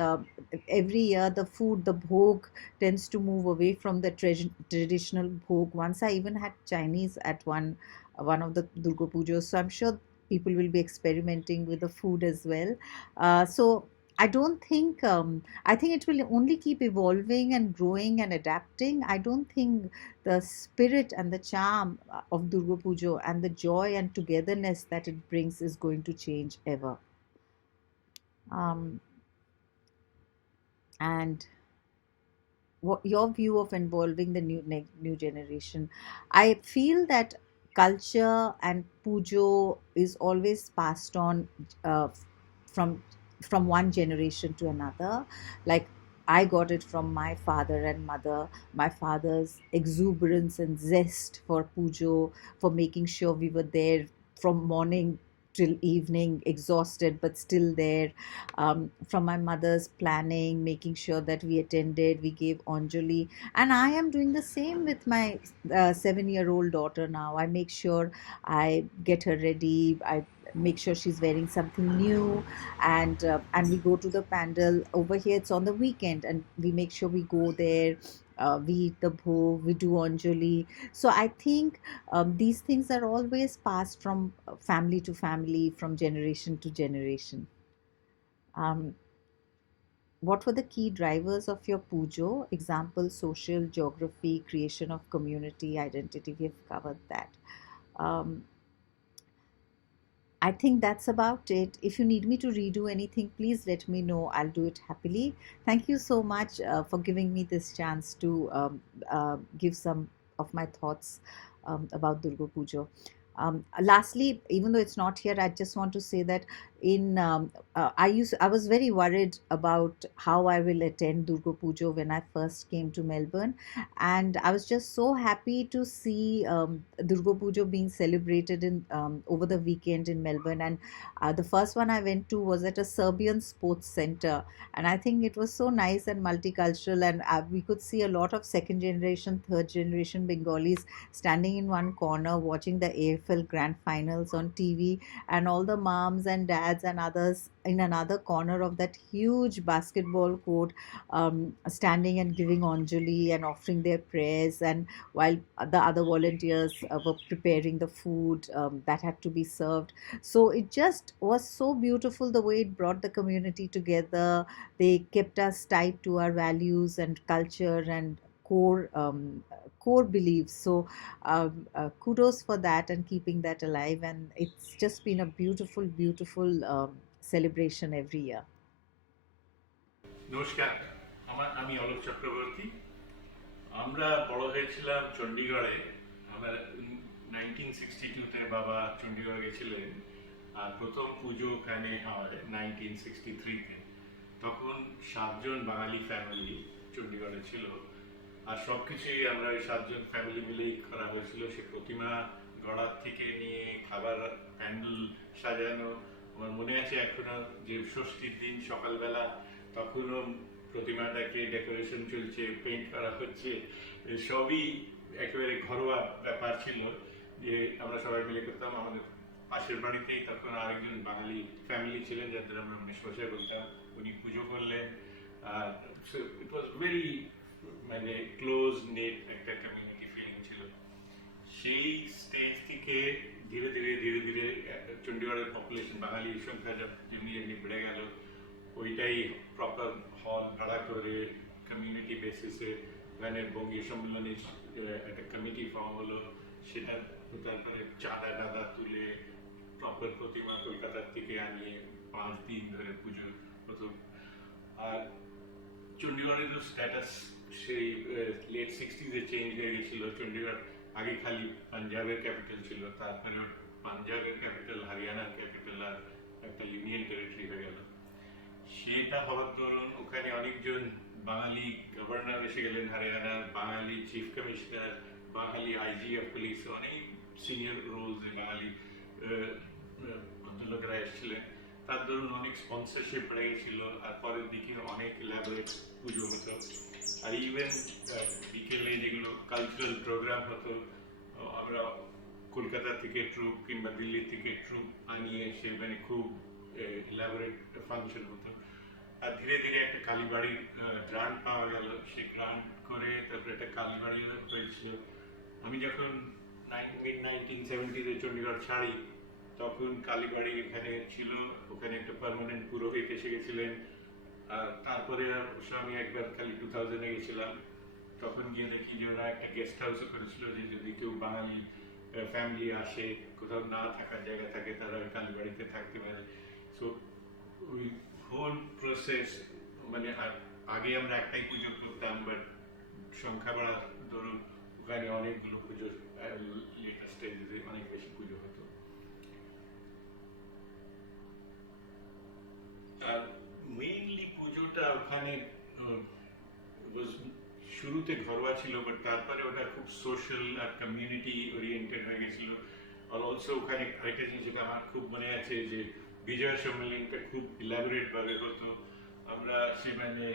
every year the food, the bhog, tends to move away from the traditional bhog. Once I even had Chinese at one of the Durga Pujas, so I'm sure people will be experimenting with the food as well. So I don't think, I think it will only keep evolving and growing and adapting. I don't think the spirit and the charm of Durga Puja and the joy and togetherness that it brings is going to change ever. And what your view of involving the new generation? I feel that culture and pujo is always passed on uh, from from one generation to another. Like, I got it from my father and mother. My father's exuberance and zest for pujo, for making sure we were there from morning till evening, exhausted but still there. From my mother's planning, making sure that we attended, we gave Anjali, and I am doing the same with my 7-year-old daughter now. I make sure I get her ready. I make sure she's wearing something new, and we go to the pandal. Over here it's on the weekend, and we make sure we go there. We eat the bhog, we do Anjali. So I think these things are always passed from family to family, from generation to generation. Um, what were the key drivers of your pujo? Example, social, geography, creation of community, identity. We have covered that. Um, I think that's about it. If you need me to redo anything, please let me know. I'll do it happily. Thank you so much for giving me this chance to give some of my thoughts about Durga Puja. Lastly, even though it's not here, I just want to say that I was very worried about how I will attend Durga Puja when I first came to Melbourne, and I was just so happy to see Durga Puja being celebrated in over the weekend in Melbourne. And the first one I went to was at a Serbian sports center, and I think it was so nice and multicultural, and we could see a lot of second generation, third generation Bengalis standing in one corner watching the AFL Grand Finals on TV, and all the moms and dads and others in another corner of that huge basketball court, standing and giving Anjali and offering their prayers, and while the other volunteers were preparing the food that had to be served. So it just was so beautiful the way it brought the community together. They kept us tied to our values and culture and core beliefs. So kudos for that and keeping that alive. And it's just been a beautiful, beautiful celebration every year. নমস্কার, আমি অলোক চক্রবর্তী। আমরা বড় হয়েছিলাম চণ্ডীগড়ে। আমার 1962-তে বাবা চণ্ডীগড় গেছিলেন, আর প্রথম পুজো ওখানে হয় 1963-তে। তখন 7 জন বাঙালি ফ্যামিলি চণ্ডীগড়ে ছিল, আর সব কিছুই আমরা ওই 7 জন ফ্যামিলি মিলেই করা হয়েছিল। সে প্রতিমা গড়ার থেকে নিয়ে খাবার, প্যান্ডেল সাজানো। আমার মনে আছে এখনো যে ষষ্ঠীর দিন সকালবেলা তখনও প্রতিমাটাকে ডেকোরেশন চলছে, পেইন্ট করা হচ্ছে। সবই একেবারে ঘরোয়া ব্যাপার ছিল, যে আমরা সবাই মিলে করতাম। আমাদের পাশের বাড়িতেই তখন আরেকজন বাঙালি ফ্যামিলি ছিলেন যাদের আমরা মেশমশাই বলতাম, উনি পুজো করলেন। আর ইট ওয়াজ ভেরি মানে ক্লোজ নেট একটা কমিউনিটি ফিলিং ছিল। সেই স্টেজ থেকে ধীরে ধীরে ধীরে ধীরে চণ্ডীগড়ের পপুলেশন, বাঙালির সংখ্যা যেমনি যেমনি বেড়ে গেল, ওইটাই প্রপার হল ভাড়া করে কমিউনিটি বেসিসে মানে বঙ্গীয় সম্মেলনের একটা কমিটি ফর্ম হলো। সেটা তারপরে চাঁদা তুলে প্রপার প্রতিমা কলকাতার থেকে আনিয়ে 5 দিন ধরে পুজো হতো। আর চণ্ডীগড়েরও স্ট্যাটাস সেই লেট 60s-এ চেঞ্জ হয়ে গেছিলো। চণ্ডীগড় আগে খালি পাঞ্জাবের ক্যাপিটাল ছিল, তারপরে পাঞ্জাবের ক্যাপিটাল, হরিয়ানার ক্যাপিটাল, আর একটা ইউনিয়ন টেরিটরি হয়ে গেল। সেটা হওয়ার দরুন ওখানে অনেকজন বাঙালি গভর্নর এসে গেলেন হরিয়ানার, বাঙালি চিফ কমিশনার, বাঙালি আইজি অফ পুলিশ, অনেক সিনিয়র রোলসে বাঙালি ভদ্রলোকেরা এসেছিলেন। তার দরুন অনেক স্পন্সরশিপ বেড়ে গেছিল, আর পরের দিকে অনেক ইলাবোরেট পুজো হতো। আর ইভেন বিকেলে যেগুলো কালচারাল প্রোগ্রাম হতো, আমরা কলকাতা থেকে ট্রুপ কিংবা দিল্লি থেকে ট্রুপ আনিয়ে সেখানে খুব ইলাবোরেট ফাংশন হতো। আর ধীরে ধীরে একটা কালীবাড়ির গ্রান্ট পাওয়া গেল, সে গ্রান্ট করে তারপরে একটা কালীবাড়ি হয়েছিল। আমি যখন mid-1970s-এ চণ্ডীগড় ছাড়ি, তখন কালীবাড়ি এখানে ছিল, ওখানে একটা পার্মানেন্ট পুরোহিত এসে গেছিলেন। আর তারপরে অবশ্য আমি একবার খালি 2000-এ গেছিলাম, তখন গিয়ে দেখি যে ওরা একটা গেস্ট হাউসও করেছিল, যে যদি কেউ বাঙালি ফ্যামিলি আসে, কোথাও না থাকার জায়গা থাকে, তারা ওই কালীবাড়িতে থাকতে পারে। সো ওই হোল প্রসেস মানে আগে আমরা একটাই পুজো করতাম, বাট সংখ্যা বাড়ার ধরুন ওখানে অনেকগুলো পুজো, লেটার স্টেজে অনেক বেশি পুজো হতো। আর মেইনলি পুজোটা ওখানে শুরুতে ঘরোয়া ছিল, বাট তারপরে ওটা খুব সোশ্যাল আর কমিউনিটি ওরিয়েন্টেড হয়ে গেছিল। আর অলসো ওখানে আরেকটা জিনিস যেটা আমার খুব মনে আছে যে বিজয় সম্মেলনটা খুব ইলাবোরেট ভাবে হতো। আমরা সেখানে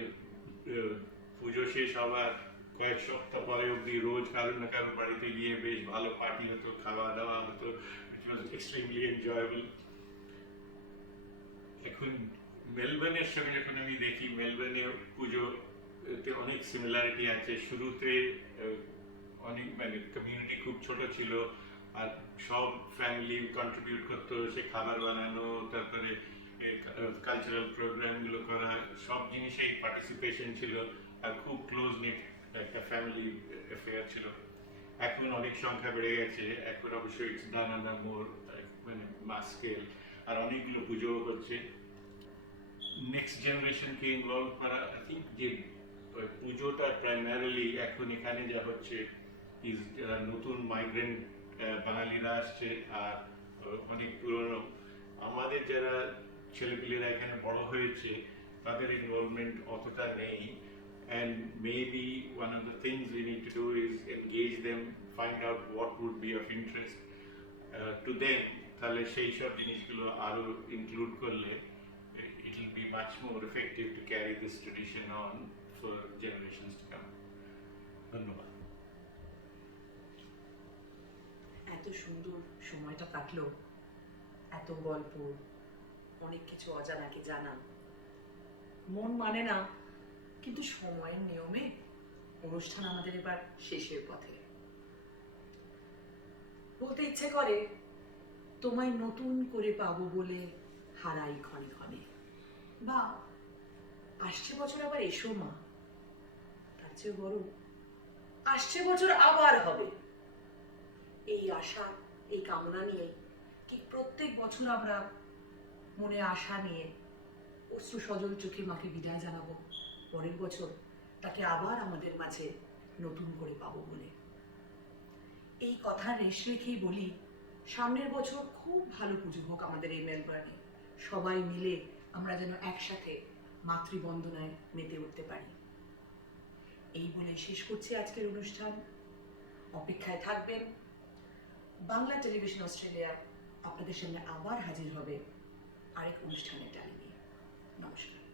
পুজো শেষ হওয়ার কয়েক সপ্তাহ পরে অবধি রোজ কারোর না কারোর বাড়িতে গিয়ে বেশ ভালো পার্টি হতো, খাওয়া দাওয়া হতো, ইট ওয়াজ এক্সট্রিমলি এনজয়েবল। এখন মেলবোর্নের সঙ্গে যখন আমি দেখি, মেলবোর্নের পুজোতে অনেক সিমিলারিটি আছে। শুরুতে অনেক মানে কমিউনিটি খুব ছোট ছিল, আর সব ফ্যামিলি কন্ট্রিবিউট করতো, সে খাবার বানানো, তারপরে কালচারাল প্রোগ্রামগুলো করা, সব জিনিসেই পার্টিসিপেশন ছিল, আর খুব ক্লোজ নিট একটা ফ্যামিলি অ্যাফেয়ার ছিল। এখন অনেক সংখ্যা বেড়ে গেছে, এখন অবশ্যই ইটস ডান অন আ মোর মানে মাস স্কেল, আর অনেকগুলো পুজোও হচ্ছে। নেক্সট জেনারেশনকে ইনভলভ করা, আই থিঙ্ক যে পুজোটা প্রাইমারিলি এখন এখানে যা হচ্ছে ইজ যারা নতুন মাইগ্রেন্ট বাঙালিরা আসছে, আর অনেক পুরনো আমাদের যারা ছেলেপিলেরা এখানে বড় হয়েছে তাদের ইনভলভমেন্ট অতটা নেই। And maybe one of the things we need to do is engage them, find out what would be of interest to them. তাহলে সেই সব জিনিসগুলো আরো ইনক্লুড করলে it will be much more effective to carry this tradition on for generations to come. ধন্যবাদ। এত সুন্দর সময়টা কাটলো, এত গল্প, অনেক কিছু অজানাকে জানা। মন মানে না, কিন্তু সময়ের নিয়মে অনুষ্ঠান আমাদের এবার শেষের পথে। বলতে ইচ্ছে করে, তোমায় নতুন করে পাবো বলে হারাই ক্ষণে ক্ষণে, বা আসছে বছর আবার এসো মা, তার চেয়ে বড় আসছে বছর আবার হবে। এই আশা, এই কামনা নিয়ে ঠিক প্রত্যেক বছর আমরা মনে আশা নিয়ে অশ্রু সজল চোখে মাকে বিদায় জানাবো, পরের বছর তাকে আবার আমাদের মাঝে নতুন করে পাবো বলে। এই কথা রেশ রেখেই বলি, সামনের বছর খুব ভালো পুজো হোক আমাদের এই মেলবার্নে। সবাই মিলে আমরা যেন একসাথে মাতৃবন্দনায় মেতে উঠতে পারি। এই বলে শেষ করছি আজকের অনুষ্ঠান। অপেক্ষায় থাকবেন, বাংলা টেলিভিশন অস্ট্রেলিয়া আপনাদের সামনে আবার হাজির হবে আরেক অনুষ্ঠানের ডালি নিয়ে। নমস্কার।